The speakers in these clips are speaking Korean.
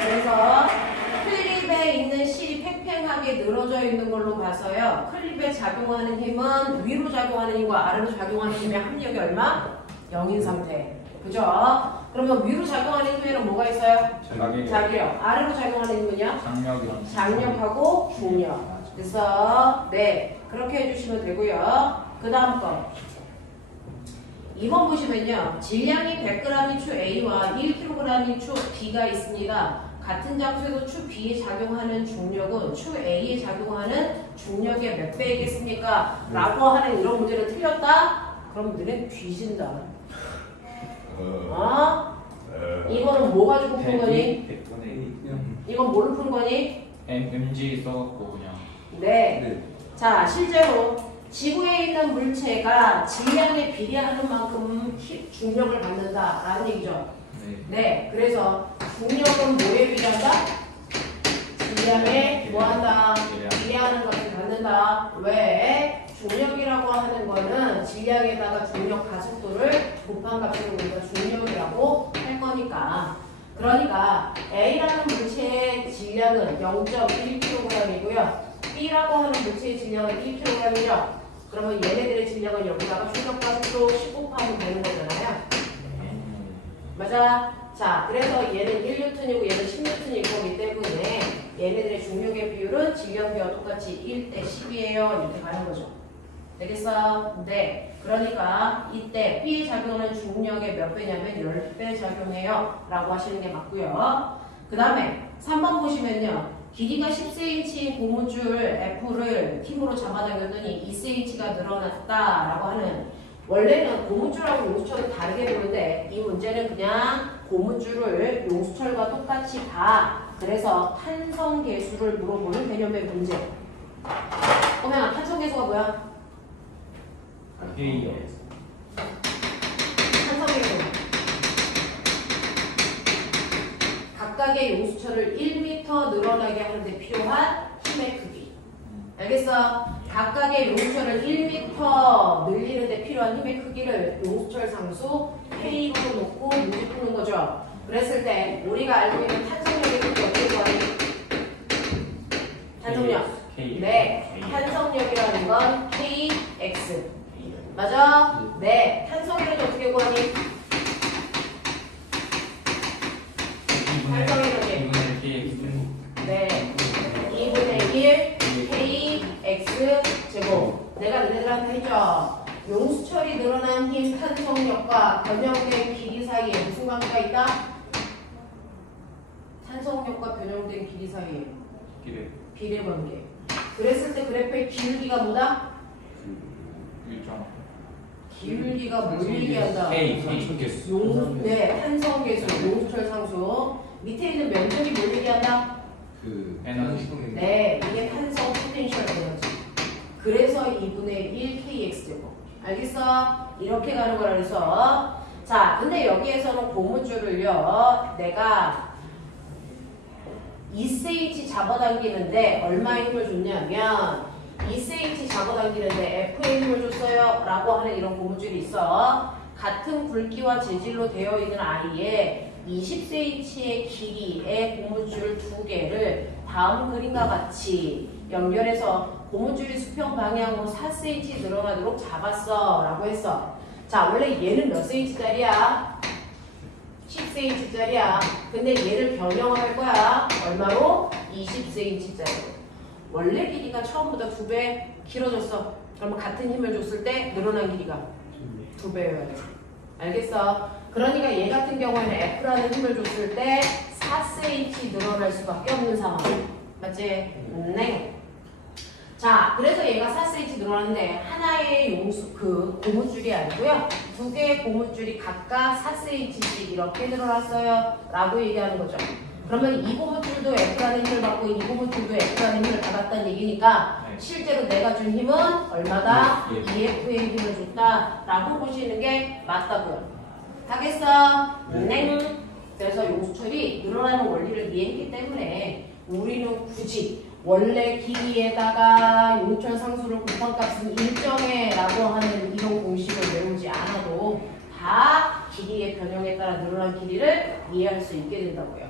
그래서 클립에 있는 실이 팽팽하게 늘어져 있는 걸로 봐서요. 클립에 작용하는 힘은 위로 작용하는 힘과 아래로 작용하는 힘의 합력이 얼마? 0인 상태. 그죠? 그러면 위로 작용하는 힘에는 뭐가 있어요? 자기력. 아래로 작용하는 힘은요? 장력하고 중력. 그래서 네, 그렇게 해주시면 되고요. 그 다음 거 2번 보시면요. 질량이 100g인 추 A와 1kg인 추 B가 있습니다. 같은 장소에서 추 B에 작용하는 중력은 추 A에 작용하는 중력의 몇 배이겠습니까? 라고 하는 이런 문제를 틀렸다? 그럼 너네 뒤진다. 이거는 뭐 가지고 푼 거니? 이건 뭘로 푼 거니? MG 써갖고 그냥. 네. 자, 실제로 지구에 있는 물체가 질량에 비례하는 만큼 중력을 받는다라는 얘기죠. 네. 그래서 중력은 뭐에 비례한다? 질량에 뭐한다? 비례하는 것을 받는다. 왜? 중력이라고 하는 거는 질량에다가 중력 가속도를 곱한 값을 우리가 중력이라고 할 거니까. 그러니까 A라는 물체의 질량은 0.1kg이고요. B라고 하는 물체의 질량은 1kg이죠. 그러면 얘네들의 질량은 여기다가 중력 가속도 15하면 되는 거잖아요. 맞아? 자, 그래서 얘는 1N이고 얘는 10N일 거기 때문에 얘네들의 중력의 비율은 질량 비율과 똑같이 1대 10이에요. 이렇게 가는 거죠. 되겠어? 네. 그러니까 이때 B에 작용하는 중력의 몇 배냐면 10배 작용해요. 라고 하시는 게 맞고요. 그 다음에 3번 보시면요. 길이가 10cm인 고무줄 F를 힘으로 잡아당겼더니 2cm가 늘어났다라고 하는, 원래는 고무줄하고 용수철은 다르게 보는데 이 문제는 그냥 고무줄을 용수철과 똑같이 봐. 그래서 탄성계수를 물어보는 개념의 문제. 그러면 탄성계수가 뭐야? 탄성계수. 각각의 용수철을 1m 늘어나게 하는데 필요한 힘의 크기. 알겠어? 각각의 용수철을 1m 늘리는데 필요한 힘의 크기를 용수철 상수 K로 놓고 문제 푸는 거죠. 그랬을 때 우리가 알고 있는 탄성력의 크기 어떻게 구하니? 탄성력. 네. 탄성력이라는 건 Kx. 맞아? 네. 탄성력은 어떻게 구하니? 탄성력이. 네. 2분의 1 Kx 제곱. 내가 너네들한테 했죠. 용수철이 늘어난 힘 탄성력과 변형된 길이 사이에 무슨 관계가 있다? 탄성력과 변형된 길이 사이에 비례 관계. 그랬을 때 그래프의 기울기가 뭐다? 기울기가 뭘 얘기한다? 네, 탄성계수, 용수철 상수. 밑에 있는 면적이 뭘 얘기한다? 에너지. 네, 이게 탄성 포텐셜 에너지. 그래서 2분의 1 kx제곱. 알겠어? 이렇게 가는 거라 그래서. 자, 근데 여기에서는 고무줄을요, 내가 2cm 잡아당기는데 얼마의 힘을 줬냐면 2cm 잡아당기는데 F의 힘을 줬어요 라고 하는 이런 고무줄이 있어. 같은 굵기와 재질로 되어 있는 아이에 20cm의 길이의 고무줄 2개를 다음 그림과 같이 연결해서 고무줄이 수평 방향으로 4cm 늘어나도록 잡았어 라고 했어. 자, 원래 얘는 몇 cm짜리야? 10cm짜리야. 근데 얘를 변형을 할 거야. 얼마로? 20cm짜리로. 원래 길이가 처음보다 2배 길어졌어. 그러면 같은 힘을 줬을 때 늘어난 길이가 2배여야 돼. 알겠어? 그러니까 얘 같은 경우에는 F라는 힘을 줬을 때 4cm 늘어날 수밖에 없는 상황. 맞지? 네. 자, 그래서 얘가 4cm 늘어났는데 하나의 고무줄이 아니고요. 2개의 고무줄이 각각 4cm씩 이렇게 늘어났어요. 라고 얘기하는 거죠. 그러면 이 고무줄도 F라는 힘을 받고 이 고무줄도 F라는 힘을 받았다는 얘기니까 실제로 내가 준 힘은 얼마다? EF의 힘을 줬다. 라고 보시는 게 맞다고요. 하겠어? 네. 그래서 용수철이 늘어나는 원리를 이해했기 때문에 우리는 굳이 원래 길이에다가 용수철 상수를 곱한 값은 일정해 라고 하는 이런 공식을 외우지 않아도 다 길이의 변형에 따라 늘어난 길이를 이해할 수 있게 된다고요.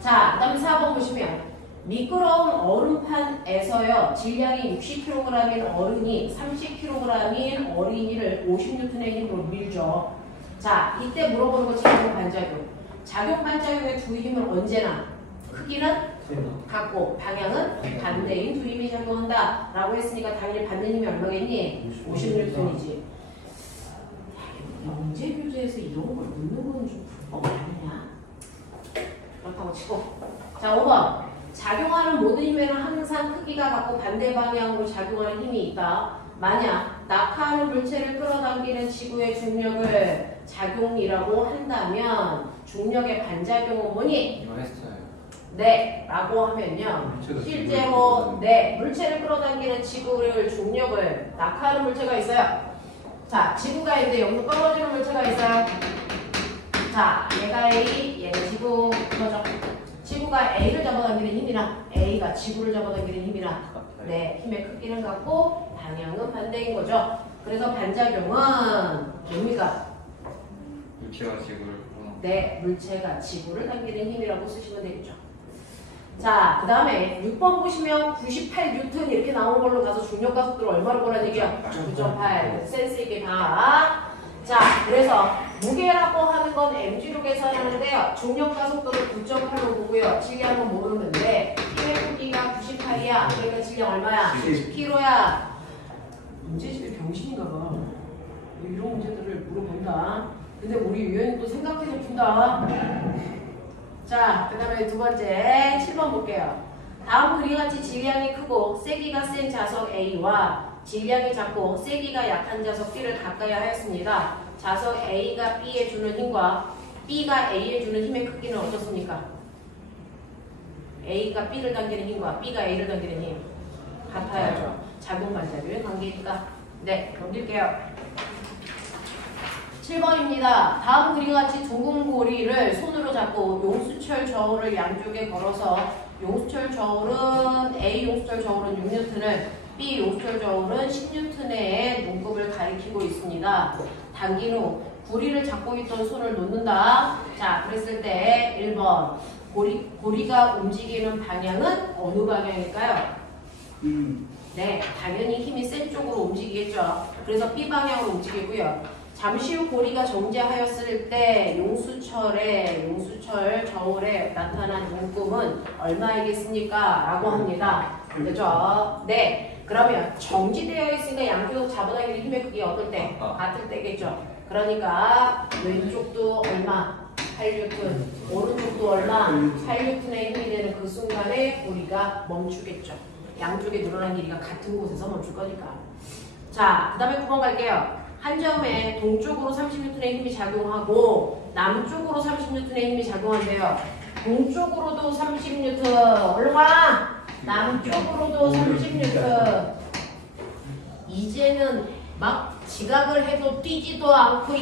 자, 그 다음에 4번 보시면 미끄러운 얼음판에서요 질량이 60kg인 어른이 30kg인 어린이를 50N의 힘으로 밀죠. 자, 이때 물어보는 것이 작용 반작용. 작용 반작용의 두 힘은 언제나 크기는 같고 방향은 반대인 두 힘이 작용한다 라고 했으니까 당연히 받는 힘이 얼마겠니? 50N이지. 문제 교재에서 이런 걸 묻는 건 좀 불법 아니냐? 그렇다고 치고. 자, 5번. 작용하는 모든 힘에는 항상 크기가 같고 반대 방향으로 작용하는 힘이 있다. 만약 낙하하는 물체를 끌어당기는 지구의 중력을 작용이라고 한다면 중력의 반작용은 뭐니? 이거 했어요. 네 라고 하면요 실제로 네 물체를 끌어당기는 지구를 중력을 낙하하는 물체가 있어요. 자, 지구가 있는데 여기서 떨어지는 물체가 있어요. 자, 얘가 A, 얘가 지구 그거죠. 지구가 A를 잡아당기는 힘이나 A가 지구를 잡아당기는 힘이나 네, 힘의 크기는 같고 방향은 반대인 거죠. 그래서 반작용은 뭡니까? 물체가 지구를 네, 물체가 지구를 당기는 힘이라고 쓰시면 되겠죠. 자, 그 다음에 6번 보시면 98N 이렇게 나온 걸로 가서 중력과 속도를 얼마로 보라는 얘기야? 9.8. 센스 있게 봐. 자, 그래서 무게라고 하는 건 mg로 계산하는데요. 중력과 속도를 9.8로 보고요. 질량은 모르는데 힘의 크기가 98이야. 그러니까 질량 얼마야? 10kg야. 문제집이 병신인가 봐. 이런 문제들을 물어본다. 근데 우리 유연이 또 생각해서 푼다. 자, 그 다음에 두 번째 7번 볼게요. 다음 그림 같이 질량이 크고 세기가 센 자석 A와 질량이 작고 세기가 약한 자석 B를 가까이 하였습니다. 자석 A가 B에 주는 힘과 B가 A에 주는 힘의 크기는 어떻습니까? A가 B를 당기는 힘과 B가 A를 당기는 힘 같아야죠. 작용 반작용의 관계니까. 네, 넘길게요. 7번입니다. 다음 그림과 같이 둥근 고리를 손으로 잡고 용수철 저울을 양쪽에 걸어서 용수철 저울은 A 용수철 저울은 6N을 B 용수철 저울은 10N의 눈곱을 가리키고 있습니다. 당긴 후 고리를 잡고 있던 손을 놓는다. 자, 그랬을 때 1번 고리가 움직이는 방향은 어느 방향일까요? 네, 당연히 힘이 센 쪽으로 움직이겠죠. 그래서 B 방향으로 움직이고요. 잠시 후 고리가 정지하였을 때 용수철 저울에 나타난 눈금은 얼마이겠습니까? 라고 합니다. 그죠? 네. 그러면 정지되어 있으니까 양쪽 잡아당기는 힘의 크기가 어떨 때? 같을 때겠죠. 그러니까 왼쪽도 얼마? 8N. 오른쪽도 얼마? 8N의 힘이 되는 그 순간에 고리가 멈추겠죠. 양쪽에 늘어난 길이가 같은 곳에서 멈출 거니까. 자, 그 다음에 9번 갈게요. 한 점에 동쪽으로 30N의 힘이 작용하고 남쪽으로 30N의 힘이 작용한대요. 동쪽으로도 30N. 얼른 와! 남쪽으로도 30N. 이제는 막 지각을 해도 뛰지도 않고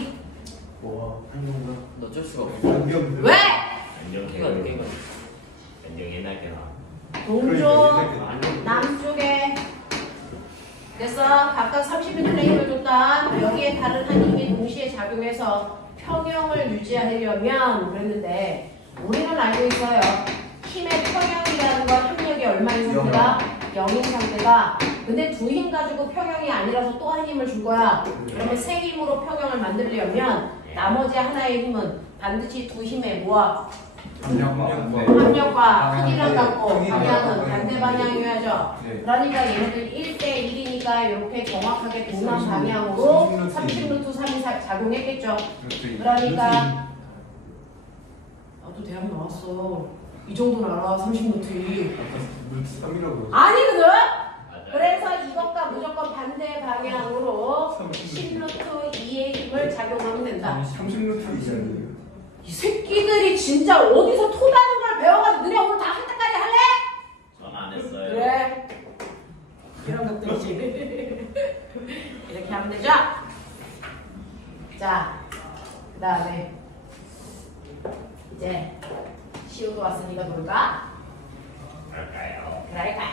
와, 한정가? 어쩔 수가 없어. 왜? 안녕 옛날 게나. 동쪽, 남쪽에 됐어. 각각 30N의 힘을 줬다. 여기에 다른 한 힘이 동시에 작용해서 평형을 유지하려면 그랬는데 우리는 알고 있어요. 힘의 평형이라는 건 합력이 얼마인 상태다? 0인 상태다. 근데 두 힘 가지고 평형이 아니라서 또 한 힘을 줄 거야. 그러면 세 힘으로 평형을 만들려면 나머지 하나의 힘은 반드시 두 힘의 뭐야? 합력과 크기랑 같고 방향은 반대 방향이어야죠. 그러니까 얘네들 1대1이니까 이렇게 정확하게 동남 방향으로 30루트 3이 작용했겠죠. 그러니까 나도 대학 나왔어. 이 정도는 알아. 30루트 3이라고. 아니거든. 그래서 이것과 무조건 반대 방향으로 10루트 2의 힘을 작용하면 된다. 30루트이잖아요. 이 새끼들이 진짜 어디서 토다는 걸 배워가지고 너네 오늘 다 할 때까지 할래? 전 안 했어요. 그래. 이런 것들이지. 이렇게 하면 되죠? 자, 그 다음에 이제 시우도 왔으니까 놀까? 그럴까요? 그럴까요?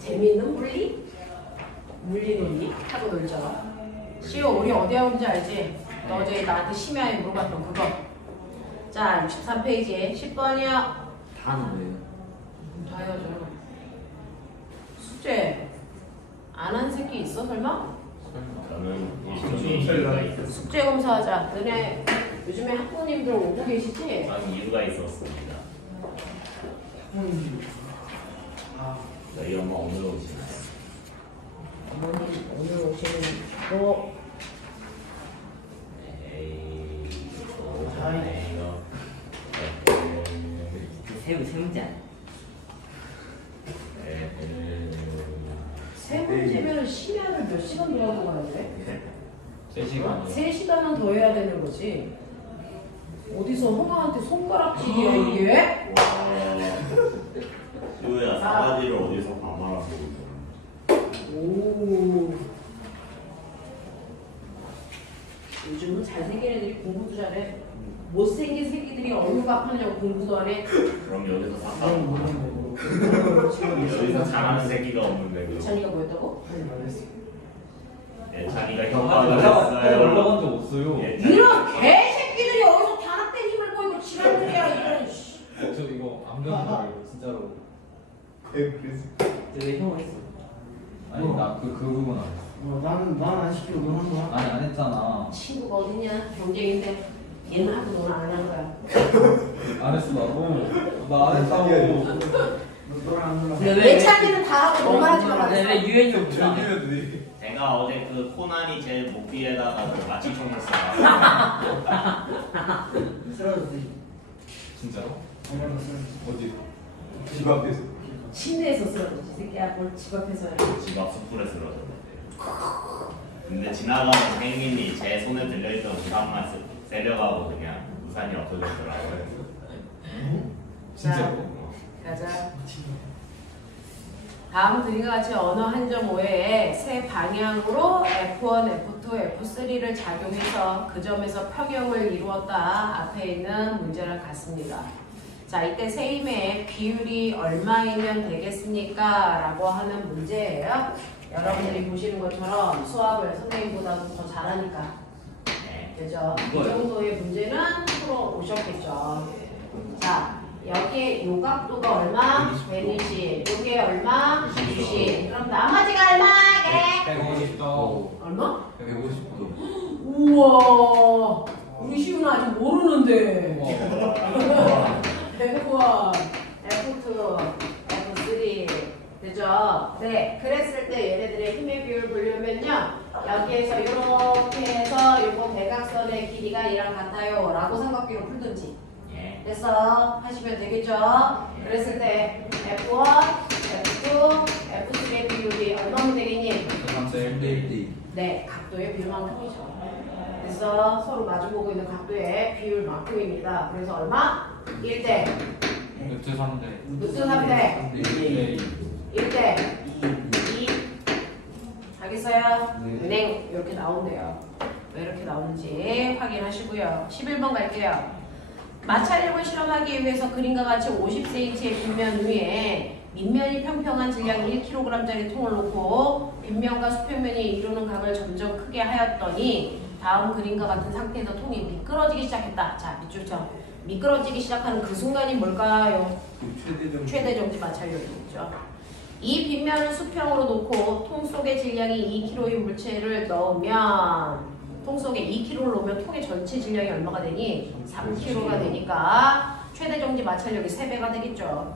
재미있는 물리? 물리놀이 하고 놀죠. 시오 우리 어디에 온지 알지? 너 어제 나한테 심야에 물어봤던 그거. 자 63페이지에 10번이야. 다는 왜요? 다 해야죠. 숙제 안 한 새끼 있어 설마? 저는 이유가 있었어. 숙제 검사하자. 너네 요즘에 학부모님들 오고 계시지? 전 이유가 있었습니다. 저희 엄마 오늘 오시나요? 어머님 오늘 오시는 너 에이, 좋네요. 세 문제 아니야? 세 문제면 심야를 몇 시간 더 하고 가야 돼? 3시간. 3시간은 더 해야 되는 거지. 어디서 형아한테 손가락질이야 이게? 시우야 사가지를 어디서 반말하고 있어? 오. 요즘은 잘생긴 애들이 공부도 잘해. 못생긴 새끼들이 얼굴밥하냐고 공부도 안 해. 그럼 여기서 삭가는 여기서 잘하는 새끼가 없는데 그럼 찬이가 뭐였다고? 예찬이가 아, 협박을 올라간 했어요. 적 없어요. 이런 개새끼들이 어디서 단합된 힘을 보이고 지랄들이야 이런. 저 이거 안 배운 거 알고 진짜로. 왜 형 했어? 아니 나 그 부분 안 했어. 난안 시키고 너 한 거야? 아니 안 했잖아. 친구가 어딨냐? 경쟁인데 얘는 하고 너는 안 한 거야. 안 했어 나도. 나 안 했다고. 너랑 안 놀아. 예찬이는 다 하고 너만 하지 말라. 왜 유엔이 없잖아. 제가 어제 그 코난이 제 목 뒤에다가 그 마취총을 쏴. 쓰러졌지. 진짜로? 정말로 쓰러졌지. 어디? 집 앞에서. 침대에서 쓰러졌지. 이 새끼야 뭘 집 앞에서 해. 집 앞 숯불에 쓰러졌는데. 근데 지나가는 행인이 제 손에 들려있던 우산만 세려가고 그냥 우산이 없어졌더라고요. 진짜로? 가자. 다음 그림과 같이 언어 한정 오해에 세 방향으로 F1, F2, F3를 작용해서 그 점에서 평형을 이루었다. 앞에 있는 문제랑 같습니다. 자, 이때 세임의 비율이 얼마이면 되겠습니까? 라고 하는 문제예요. 여러분들이 보시는 것처럼 수학을 선생님보다도 더 잘하니까. 네. 그죠? 이 정도의 문제는 풀어 오셨겠죠. 자, 여기에 요 각도가 얼마? 120. 여기에 얼마? 90. 그럼 나머지가 얼마게? 150도. 얼마? 150도. 우와. 우리 시우는 아직 모르는데. F1, F2, F3. 되죠? 네. 그랬을 때 얘네들의 힘의 비율을 보려면요. 여기에서 이렇게 해서 요거 대각선의 길이가 이랑 같아요. 라고 삼각비로 풀든지. 예. 그래서 하시면 되겠죠? 그랬을 때 F1, F2, F3의 비율이 얼마면 되겠니? 네, 각도의 비율만큼이죠. 그래서 서로 마주보고 있는 각도의 비율만큼입니다. 그래서 얼마? 1대 루트 3대. 루트 3대 1대 1대 2 알겠어요? 네. 은행 이렇게 나온대요. 왜 이렇게 나오는지 확인하시고요. 11번 갈게요. 마찰력을 실험하기 위해서 그림과 같이 50cm의 빗면 위에 밑면이 평평한 질량 1kg짜리 통을 놓고 빗면과 수평면이 이루는 각을 점점 크게 하였더니 다음 그림과 같은 상태에서 통이 미끄러지기 시작했다. 자, 밑줄쳐. 미끄러지기 시작하는 그 순간이 뭘까요? 최대 정지 마찰력이죠. 이 빗면을 수평으로 놓고 통 속에 질량이 2kg의 물체를 넣으면 통 속에 2kg를 넣으면 통의 전체 질량이 얼마가 되니? 3kg가 되니까 최대 정지 마찰력이 3배가 되겠죠.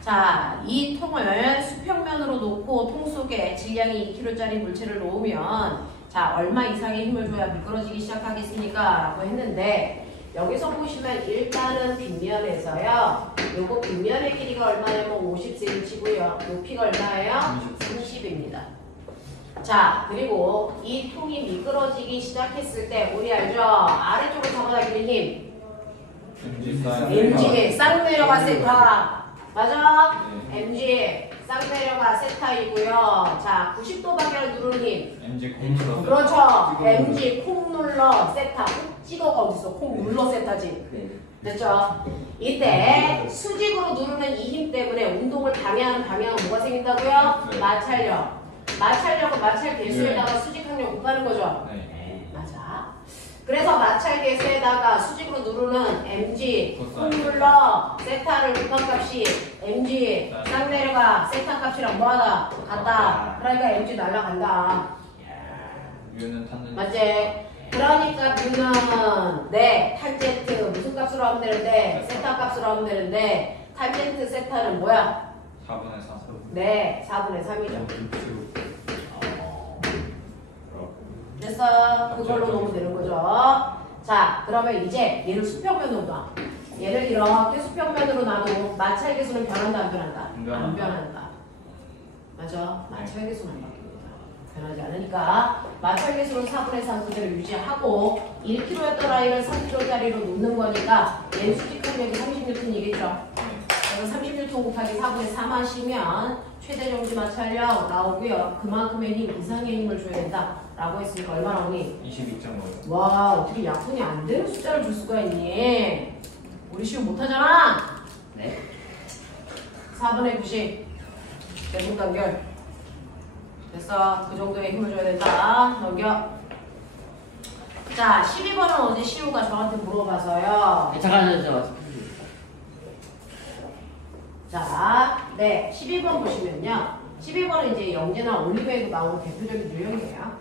자, 이 통을 수평면으로 놓고 통 속에 질량이 2kg짜리 물체를 놓으면 자, 얼마 이상의 힘을 줘야 미끄러지기 시작하겠습니까? 라고 했는데 여기서 보시면 일단은 빗면에서요. 요거 빗면의 길이가 얼마냐면 50cm고요. 높이가 얼마예요? 30입니다. 자, 그리고 이 통이 미끄러지기 시작했을 때 우리 알죠? 아래쪽으로 잡아당기는 힘. MG 쌍 내려가 세타. 맞아? MG 쌍 내려가 세타이고요. 자, 90도 방향을 누르는 힘. MG 콩. 그렇죠. MG 콩 눌러 세타. 콕 찍어가 어딨어? 콩 눌러 세타지. 됐죠? 이때 수직으로 누르는 이 힘 때문에 운동을 방해하는 방향은 뭐가 생긴다고요? 네. 마찰력. 마찰력은 마찰 개수에다가 수직 항력 곱하기 가는 거죠? 네. 맞아. 그래서 마찰계수에다가 수직으로 누르는 mg 코사인. formula 세타를 곱한값이 mg 쌍 내려가 세타 값이랑 뭐하다 같다. 그러니까 mg 날라간다. U는 탔는지. 맞지? 그러니까 U는 네 탄젠트 무슨 값으로 하면 되는데 세타 값으로 하면 되는데 탄젠트 세타는 뭐야? 4분의 4. 네 4분의 3이죠. 됐어. 그걸로 놓으면 되는 거죠. 자, 그러면 이제 얘를 수평면으로 놔. 얘를 이렇게 수평면으로 놔도 마찰계수는 변한다, 안 변한다? 안 변한다. 맞아. 마찰계수는 안 바뀝니다. 변하지 않으니까 마찰계수는 4분의 3 그대로 유지하고 1kg였던 라인을 3kg짜리로 놓는 거니까 얘 수직 간격이 30N이겠죠. 그래서 30N 곱하기 4분의 3 하시면 최대 정지 마찰력 나오고요. 그만큼의 힘 이상의 힘을 줘야 된다. 라고 했으니까 얼마 나오니? 22.5. 와, 어떻게 약분이 안 되는 숫자를 줄 수가 있니? 우리 시험 못하잖아? 네. 4분의 90 대분 단결 됐어. 그 정도의 힘을 줘야 된다. 넘겨. 자, 12번은 어제 시우가 저한테 물어봐서요. 잠깐만요. 저 자, 네, 12번 보시면요. 12번은 이제 영재나 올리브에도 나오는 대표적인 유형이에요.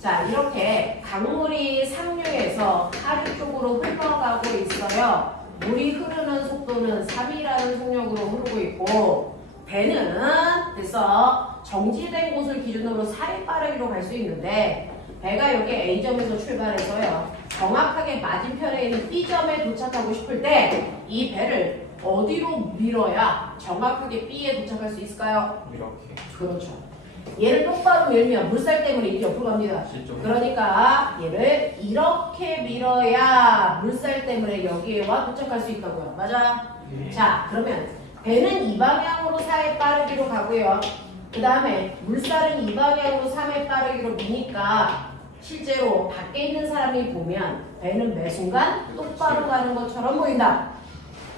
자, 이렇게 강물이 상류에서 하류 쪽으로 흘러가고 있어요. 물이 흐르는 속도는 3이라는 속력으로 흐르고 있고 배는 됐어. 정지된 곳을 기준으로 4의 빠르기로 갈 수 있는데 배가 여기 A점에서 출발해서요. 정확하게 맞은편에 있는 B점에 도착하고 싶을 때 이 배를 어디로 밀어야 정확하게 B에 도착할 수 있을까요? 이렇게. 그렇죠. 얘를 똑바로 밀면 물살 때문에 이제 옆으로 갑니다. 그러니까 얘를 이렇게 밀어야 물살 때문에 여기에 와 도착할 수 있다고요. 맞아? 자, 그러면 배는 이 방향으로 4의 빠르기로 가고요. 그 다음에 물살은 이 방향으로 3의 빠르기로 미니까 실제로 밖에 있는 사람이 보면 배는 매 순간 똑바로 가는 것처럼 보인다.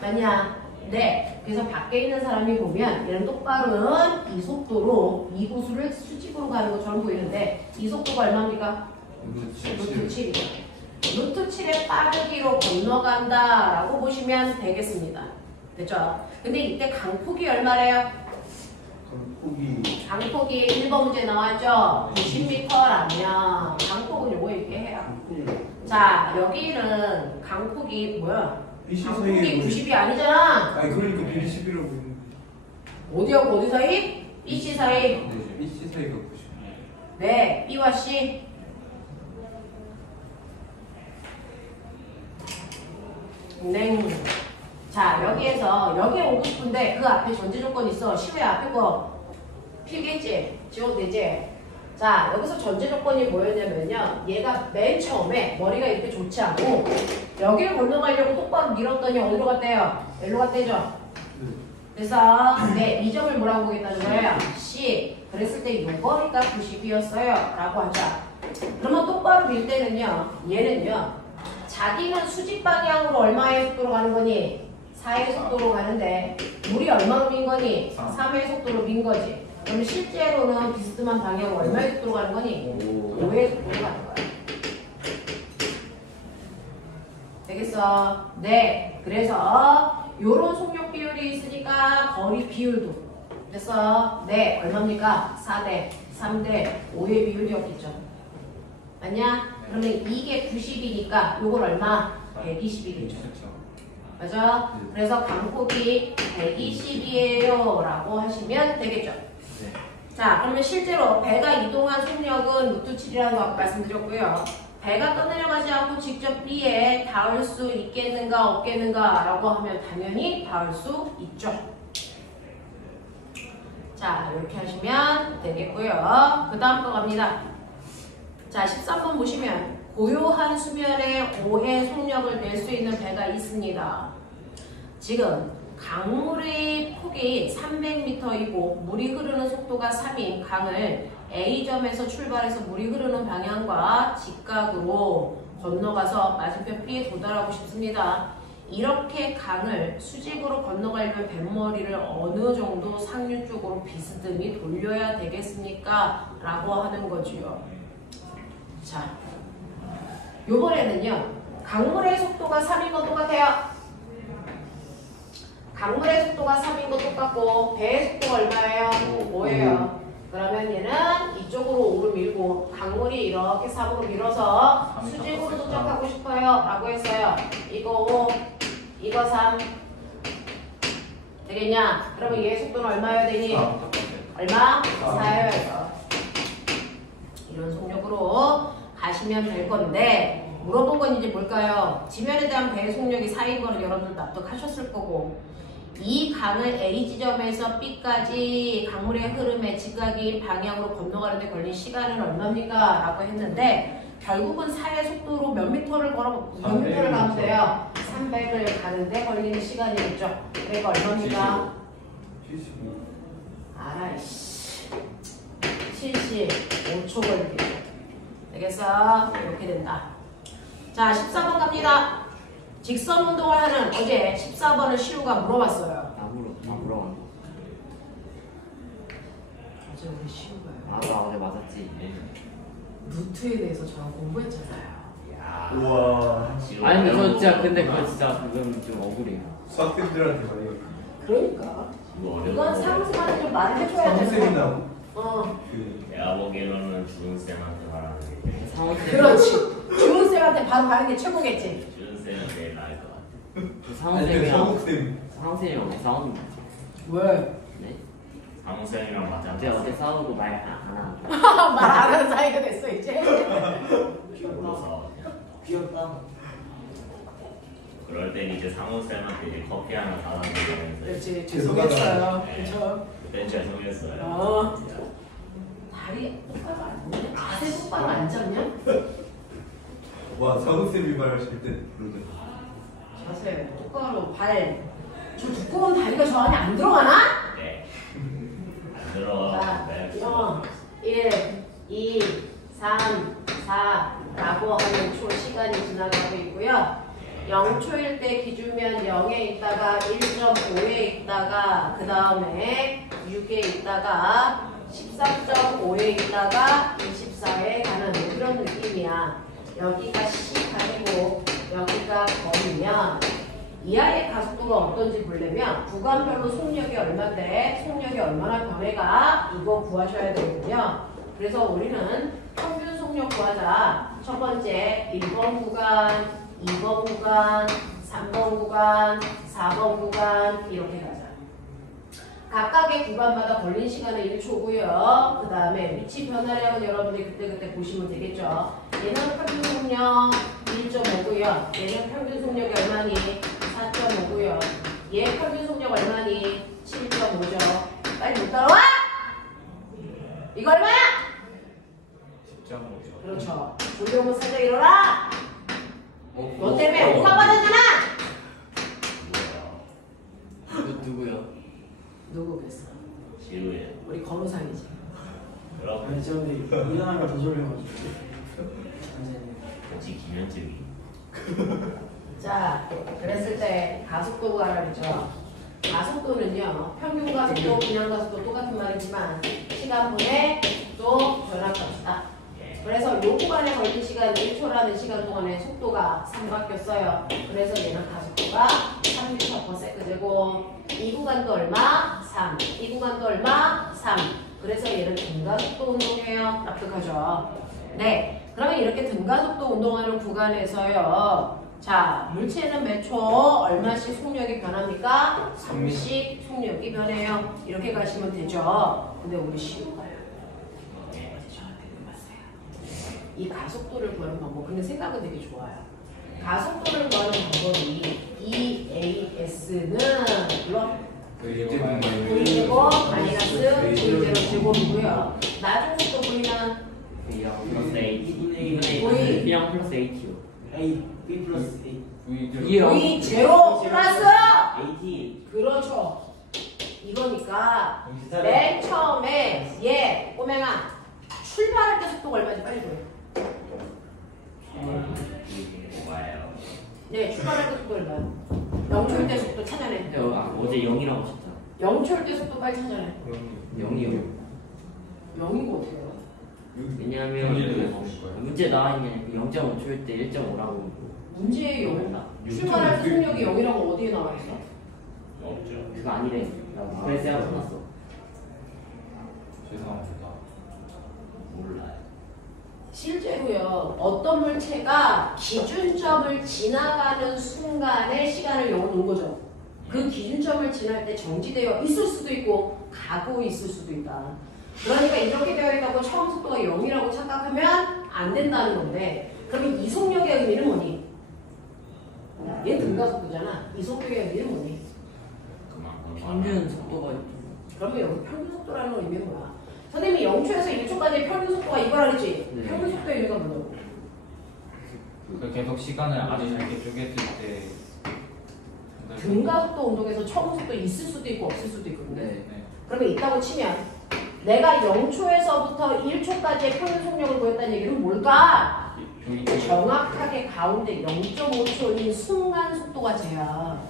맞냐? 네. 그래서 밖에 있는 사람이 보면 얘는 똑바른 이 속도로 이 고수를 수직으로 가는 것처럼 보이는데 이 속도가 얼마입니까? 루트 7이요. 루트 7의 빠르기로 건너간다 라고 보시면 되겠습니다. 됐죠? 근데 이때 강폭이 얼마래요? 강폭이 1번 문제 나왔죠? 90m라면 강폭은 요거 이렇게 해요. 자, 여기는 강폭이 뭐야? 강폭이 90이 아니잖아. 아니 그러니까 미리 11이라고 있는데. 어디하고 어디 사이? B, C 사이. BC 사이가 90. 네, B와 C. 네. 자, 여기에서 여기에 오고 싶은데 그 앞에 전제 조건 있어. 시외 앞에 거 필겠지? 지워도 되지? 자, 여기서 전제 조건이 뭐였냐면요. 얘가 맨 처음에 머리가 이렇게 좋지 않고 여기를 건너가려고 똑바로 밀었더니 어디로 갔대요? 여기로 갔대죠? 그래서 네, 이 점을 뭐라고 보겠다는 거예요? C. 그랬을 때 이 거리가 90이었어요. 라고 하자. 그러면 똑바로 밀 때는요. 얘는요. 자기는 수직 방향으로 얼마의 속도로 가는 거니? 4의 속도로 가는데 물이 얼마로 민 거니? 3의 속도로 민 거지. 그럼 실제로는 비스듬한 방향으로 얼마의 속도로 가는 거니? 5의 속도로 가는 거야. 되겠어? 네. 그래서 요런 속력 비율이 있으니까 거리 비율도 됐어? 네. 얼마입니까? 4대 3대 5의 비율이었겠죠. 맞냐? 그러면 이게 90이니까 요걸 얼마? 120이겠죠. 맞아? 그래서 강폭이 120이에요 라고 하시면 되겠죠. 자, 그러면 실제로 배가 이동한 속력은 루트 7이라는 거 아까 말씀드렸고요. 배가 떠내려가지 않고 직접 B에 닿을 수 있겠는가 없겠는가 라고 하면 당연히 닿을 수 있죠. 자, 이렇게 하시면 되겠고요. 그 다음 거 갑니다. 자, 13번 보시면 고요한 수면에 5의 속력을 낼 수 있는 배가 있습니다. 지금 강물의 폭이 300m이고 물이 흐르는 속도가 3인 강을 A점에서 출발해서 물이 흐르는 방향과 직각으로 건너가서 맞은편 B에 도달하고 싶습니다. 이렇게 강을 수직으로 건너가려면 뱃머리를 어느 정도 상류 쪽으로 비스듬히 돌려야 되겠습니까? 라고 하는 거지요. 자, 요번에는요. 강물의 속도가 3인 건 똑같아요. 강물의 속도가 3인 건 똑같고 배의 속도가 얼마예요? 5예요. 그러면 얘는 이쪽으로 5를 밀고 강물이 이렇게 3으로 밀어서 수직으로 도착하고 싶어요 라고 했어요. 이거 5, 이거 3 되겠냐? 그러면 얘의 속도는 얼마여야 되니? 얼마? 4예요. 이런 속력으로 가시면 될 건데 물어본 건 이제 뭘까요? 지면에 대한 배의 속력이 4인 거는 여러분들 납득하셨을 거고 이 강을 A 지점에서 B까지 강물의 흐름에 지각인 방향으로 건너가는데 걸린 시간은 얼마입니까? 라고 했는데 결국은 4의 속도로 몇 미터를 가면 돼요? 300을 가는데 걸리는 시간이겠죠? 그러니까 얼마입니까? 75. 알아 이씨 75초 걸리겠죠. 되겠어? 이렇게 된다. 자 14번 갑니다. 직선 운동을 하는 어제 14번을 시우가 물어봤어요. 다 물어봤네. 어제 우리 시우가요. 나 어제 맞았지. 루트에 대해서 저랑 공부했잖아요. 야. 우와. 아니 근데 저 진짜 근데 그거 진짜 그건 좀 억울해요. 수학생들한테 말해요. 그러니까 이거 이건 어려워. 상승한테 좀 말을 해줘야 되는 상생이라고. 그 내가 보기에는 주은쌤한테 말하는 게 상훈 쌤. 그렇지. 주은 쌤한테 바로 가는 게 최고겠지. 주은쌤은 제일 나을 것 같아. 상훈 아니 그 쌤이랑 성욱쌤. 상훈 쌤이랑 어제 싸우는 거. 왜? 네? 상우쌤이랑 맞지 어제 않았어? 싸우고 말 안 하고. 말 안 하는 사이가 됐어 이제. 그래서 귀엽다. 그럴 땐 이제 상우쌤한테 이제 커피 하나 사다 주면서 그렇지. 죄송했어요. 그렇죠. 그땐 죄송했어요. 어. 다리 똑바로 안 잡냐? 자세 똑바로 안 잡냐? 와 성욱쌤이 말하실 때 그러네. 자세 똑바로 발. 저 두꺼운 다리가 저 안에 안 들어가나? 네. 안 들어가. 자, 네. 1, 2, 3, 4라고 하는 초 시간이 지나가고 있고요. 0초일 때 기준면 0에 있다가 1.5에 있다가 그 다음에 6에 있다가 13.5에 있다가 24에 가는 그런 느낌이야. 여기가 C가이고 여기가 범이면 이 아이의 가속도가 어떤지 보려면 구간별로 속력이 얼마인데 속력이 얼마나 변해가 이거 구하셔야 되거든요. 그래서 우리는 평균 속력 구하자. 첫 번째 1번 구간, 2번 구간, 3번 구간, 4번 구간 이렇게 가자. 각각의 구간마다 걸린 시간은 1초고요. 그 다음에 위치 변화량은 여러분들이 그때그때 보시면 되겠죠. 얘는 평균 속력 1.5고요. 얘는 평균 속력이 얼마니? 4.5고요. 얘 평균 속력 얼마니? 7.5죠. 빨리 못 따라와! 이거 얼마야? 10.5죠. 그렇죠. 조용히 살짝 일어나! 너 때문에 오가 빠졌잖아! 누구요? 누구겠어? 지루해요. 우리 건우상이지. 그럼 아니 저 근데 일어나면 더 졸려가지고. 같이 기면증이. 자, 그랬을 때 가속도가 말이죠. 가속도는요, 평균 가속도, 그냥 가속도 똑같은 말이지만 시간분의 또 변화값이다. 그래서 요 구간에 걸린 시간 1초라는 시간 동안에 속도가 3 바뀌었어요. 그래서 얘는 가속도가 3m/s 되고 이 구간도 얼마? 3. 이 구간도 얼마? 3. 그래서 얘는 등가속도 운동이에요. 납득하죠? 네. 그러면 이렇게 등가속도 운동하는 구간에서요. 자, 물체는 몇 초 얼마씩 속력이 변합니까? 3씩 속력이 변해요. 이렇게 가시면 되죠. 근데 우리 쉬워요. 이 가속도를 구하는 방법. 근데 생각은 되게 좋아요. 가속도를 구하는 방법이 EAS는 물론 V제곱 마이너스 V제곱 제곱이고요. 나중 속도 V는 V랑 플러스 H. V. V랑 플러스 H요. A, B 플러스 A. V 제로 플러스 AT. 그렇죠. 이거니까 맨 처음에 얘 꼬맹아 출발할 때 속도가 얼마인지 빨리 보여. 뭐가요? 네, 출발할 때 속도 얼마야? 0초일 때 속도 찾아내. 근데 어제 0이라고 하셨잖아. 0초일 때 속도 빨리 찾아내. 0이요. 0이고 어떻게 알아? 왜냐하면 정리를 그 해줄 거예요. 문제 나와 있는 0.5초일 때 1.5라고. 문제의 0. 출발할 때 속력이 0이라고 어디에 나와 있어? 없죠. 그거 아니래. 나 그래서 생각 났어. 죄송합니다. 몰라요. 실제로요, 어떤 물체가 기준점을 지나가는 순간에 시간을 0으로 놓은 거죠. 그 기준점을 지날 때 정지되어 있을 수도 있고 가고 있을 수도 있다. 그러니까 이렇게 되어 있다고 처음 속도가 0이라고 착각하면 안 된다는 건데, 그러면 이속력의 의미는 뭐니? 얘 등가속도잖아. 이속력의 의미는 뭐니? 그만큼 평균 속도가 그러면 여기 평균 속도라는 건 의미는 뭐야? 선생님이 0초에서 1초까지의 평균 속도가 이거라 그랬지? 네. 평균 속도의 의미가 뭐냐고? 그 계속 시간을 아주 짧게 쪼개질 때 등가속도 운동에서 처음 속도 있을 수도 있고 없을 수도 있거든요. 네. 그러면 있다고 치면 내가 0초에서부터 1초까지의 평균 속력을 보였다는 얘기는 뭘까? 정확하게 가운데 0.5초인 순간 속도가 쟤야.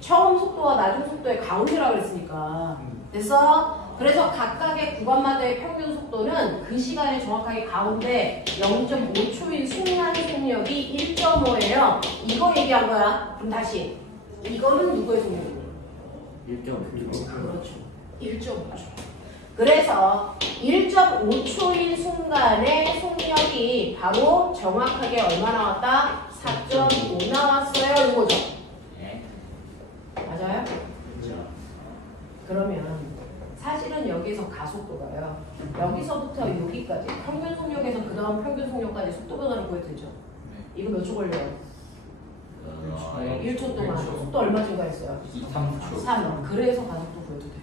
처음 속도와 나중 속도의 가운데라고 그랬으니까. 됐어? 그래서 각각의 구간마다의 평균 속도는 그 시간에 정확하게 가운데 0.5초인 순간 속력이 1.5예요. 이거 얘기한 거야. 그럼 다시. 이거는 누구의 속력이니? 1.5초. 그렇죠. 1.5초. 그래서 1.5초인 순간에 속력이 바로 정확하게 얼마 나왔다? 4.5 나왔어요. 이거죠. 네. 맞아요? 그렇죠. 그러면 사실은 여기서 가속도가요. 여기서부터 여기까지 평균 속력에서 그 다음 평균 속력까지 속도 변화를 보여드리죠. 이거 몇 초 걸려요? 1초 동안 속도 얼마 증가했어요? 2, 3초. 3. 그래서 가속도 보여도 돼요.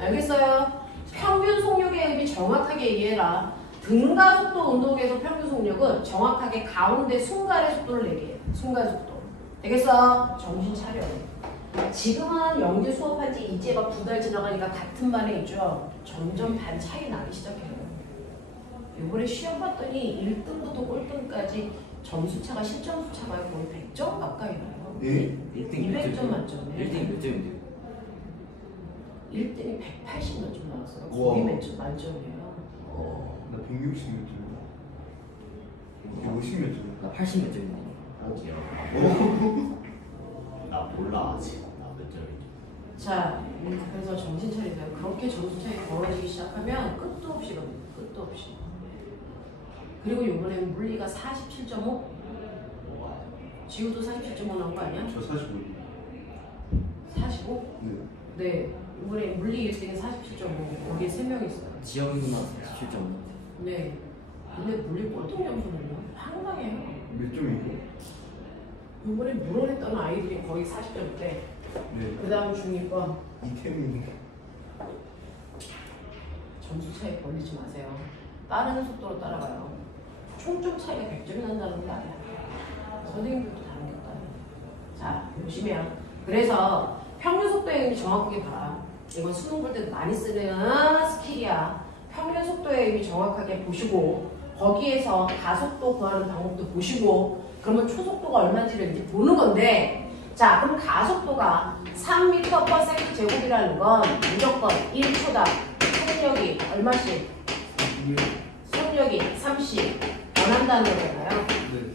알겠어요? 평균 속력의 의미 정확하게 이해해라. 등가속도 운동에서 평균 속력은 정확하게 가운데 순간의 속도를 내게. 순간 속도. 되겠어? 정신 차려. 지금은 영재 수업한 지 이제가 2달 지나가니까 같은 반에 있죠. 점점 반 차이 나기 시작해요. 이번에 시험 봤더니 1등부터 꼴등까지 점수 차가 실점수 차가 거의 100점 가까이 나요. 예? 200점 만점에 1등이 몇 점인데요? 1등이 180 몇 점 나왔어요. 우와. 거의 몇 점 만점이에요. 나 160 몇 점이야. 150 몇 점이야. 나 80 몇 점인데. 나 몰라 지금 나몇 점인지. 자, 그래서 정신 차리세요. 그렇게 점수 차이 벌어지기 시작하면 끝도 없이 갑니다. 끝도 없이. 그리고 이번에 물리가 47.5? 지우도 47.5 나온 거 아니야? 저 45. 45? 네. 네. 이번에 물리 1등이 47.5. 거기에 3명 있어요. 지영 누나 47.5. 네. 근데 물리 꼴등 점수는요? 황당해요. 몇 점이고? 이번에 물어냈던 아이들이 거의 40점대. 네. 그 다음 중2번 이태민. 점수 차이 벌리지 마세요. 빠르는 속도로 따라가요. 총점 차이가 100점이 난다는 게 아니야. 선생님들도 다른 게 없다. 자, 보시면. 그래서 평균 속도의 의미 정확하게 봐라. 이건 수능 볼 때도 많이 쓰는 스킬이야. 평균 속도의 의미 정확하게 보시고, 거기에서 가속도 구하는 방법도 보시고, 그러면 초속도가 얼마인지를 이제 보는 건데, 자, 그럼 가속도가 3m/s 제곱이라는 건 무조건 1초당 속력이 얼마씩? 속력이 30 변한다는 거잖아요. 네.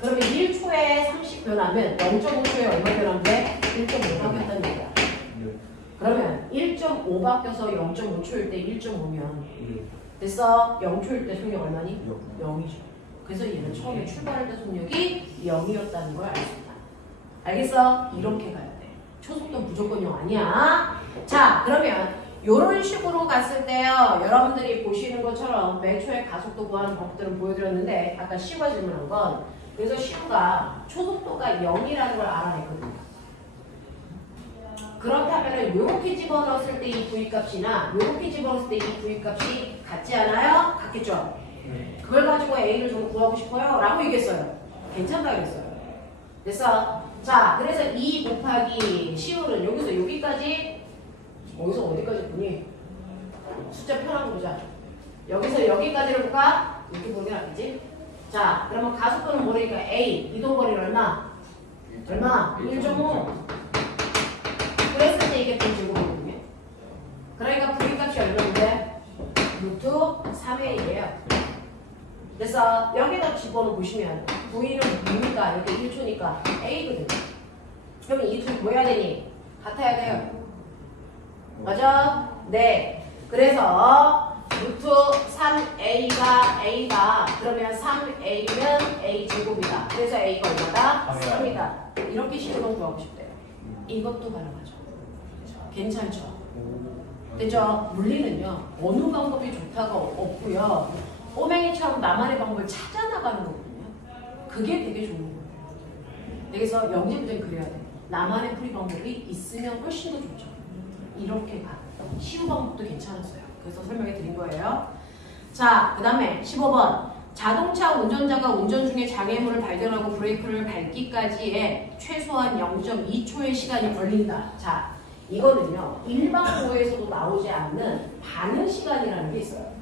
그러면 1초에 30 변하면 0.5초에 얼마 변하면 돼? 1.5 바뀌었다는 얘기야. 네. 그러면 1.5 바뀌어서 0.5초일 때 1.5면 네. 됐어? 0초일 때 속력 얼마니? 영. 0이죠. 그래서 얘는 처음에 출발할 때 속력이 0이었다는 걸 알 수 있다. 알겠어? 이렇게 가야 돼. 초속도 무조건 0 아니야. 자, 그러면 이런 식으로 갔을 때요. 여러분들이 보시는 것처럼 매 초에 가속도 구하는 법들을 보여드렸는데 아까 시우가 질문한 건 그래서 시우가 초속도가 0이라는 걸 알아냈거든요. 그렇다면 이렇게 집어넣었을 때 이 V값이나 이렇게 집어넣었을 때 이 V값이 같지 않아요? 같겠죠? 그걸 가지고 A를 좀 구하고 싶어요? 라고 얘기했어요. 괜찮다 그랬어요. 됐어? 자, 그래서 2 곱하기 시우는 여기서 여기까지 여기서 어디까지 보니? 숫자 편한 거 보자. 여기서 여기까지를 볼까? 이렇게 보는 게 낫겠지? 자, 그러면 가속도는 모르니까 A, 이동거리는 얼마? 얼마? 1.5. 그랬을 때 이게 좀 제곱이거든요. 그러니까 V값이 얼마인데? 루트 3A예요. 그래서 여기다 집어넣어 보시면 V는 뭡니까? 여기 1초니까 A거든요. 그러면 이 둘 뭐 해야 되니? 같아야 돼요. 맞아? 네. 그래서 루트 3A가 A다. 그러면 3A는 A제곱이다. 그래서 A가 얼마다? 3이다. 이렇게 식으로 구하고 싶대요. 이것도 가능하죠. 괜찮죠? 그죠? 물리는요. 어느 방법이 좋다가 없고요. 꼬맹이처럼 나만의 방법을 찾아나가는 거거든요. 그게 되게 좋은 거예요. 그래서 영재부터는 그래야 돼. 나만의 풀이 방법이 있으면 훨씬 더 좋죠. 이렇게 가. 쉬운 방법도 괜찮았어요. 그래서 설명해 드린 거예요. 자, 그 다음에 15번. 자동차 운전자가 운전 중에 장애물을 발견하고 브레이크를 밟기까지의 최소한 0.2초의 시간이 걸린다. 자, 이거는요. 일반 도에서도 나오지 않는 반응 시간이라는 게 있어요.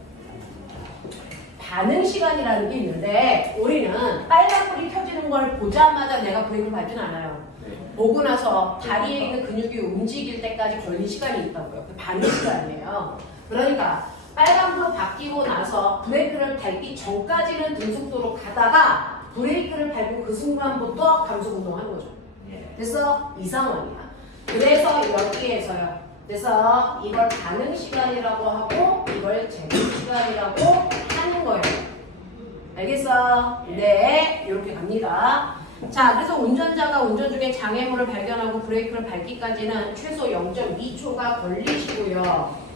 반응 시간이라는 게 있는데 우리는 빨간불이 켜지는 걸 보자마자 내가 브레이크를 밟지는 않아요. 보고 나서 다리에 있는 근육이 움직일 때까지 걸린 시간이 있다고요. 그 반응 시간이에요. 그러니까 빨간불로 바뀌고 나서 브레이크를 밟기 전까지는 등속도로 가다가 브레이크를 밟고 그 순간부터 감속 운동하는 거죠. 그래서 이 상황이야. 그래서 여기에서요. 그래서 이걸 반응 시간이라고 하고 이걸 제곱 시간이라고 하는 거예요. 알겠어? 네, 이렇게 갑니다. 자, 그래서 운전자가 운전 중에 장애물을 발견하고 브레이크를 밟기까지는 최소 0.2초가 걸리시고요.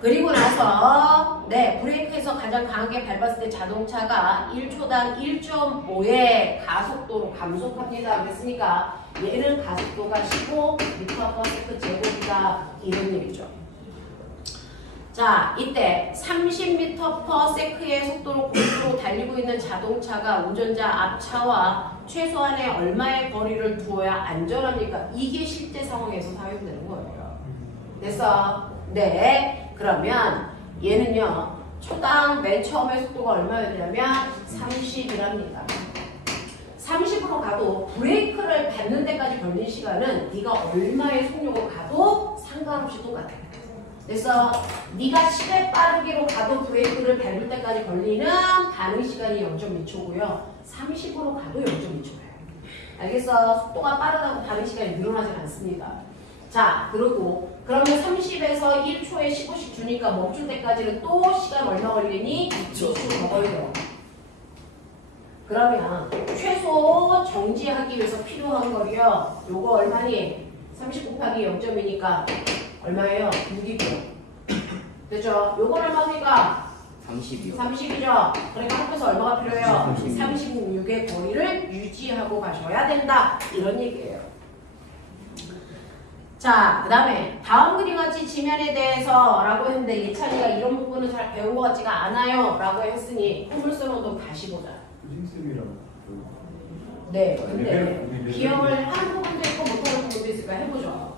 그리고 나서 브레이크에서 가장 강하게 밟았을 때 자동차가 1초당 1.5의 가속도로 감속합니다. 그랬으니까 얘는 가속도가 15m/s 제곱이다. 이런 얘기죠. 자, 이때 30m/s의 속도로 고속도로 달리고 있는 자동차가 운전자 앞차와 최소한의 얼마의 거리를 두어야 안전합니까? 이게 실제 상황에서 사용되는 거예요. 그래서 그러면 얘는요. 초당 맨 처음에 속도가 얼마였냐면 30이랍니다. 30으로 가도 브레이크를 밟는 데까지 걸린 시간은 네가 얼마의 속력으로 가도 상관없이 똑같아요. 그래서 네가 10에 빠르기로 가도 브레이크를 밟을 때까지 걸리는 반응 시간이 0.2초고요. 30으로 가도 0.2초예요. 알겠어? 속도가 빠르다고 반응 시간이 늘어나진 않습니다. 자, 그리고 그러면 30에서 1초에 15씩 주니까 멈출 때까지는 또 시간 얼마 걸리니? 2초 더 걸려요. 그러면 최소 정지하기 위해서 필요한 거리요. 요거 얼마니? 30 곱하기 0.2니까 얼마예요? 6이고요. 됐죠? 요건 얼마입니까? 30이요. 30이죠? 그러니까 합해서 얼마가 필요해요? 36의 거리를 유지하고 가셔야 된다. 이런 얘기예요. 자, 그 다음에 다음 그림과 같이 지면에 대해서 라고 했는데 예찬이가 이런 부분은 잘 배운 것 같지가 않아요 라고 했으니 포물선 운동 다시 보자. 쌤이랑 네, 근데 기억을 하는 부분도 있고 못하는 부분도 있으니까 해보죠.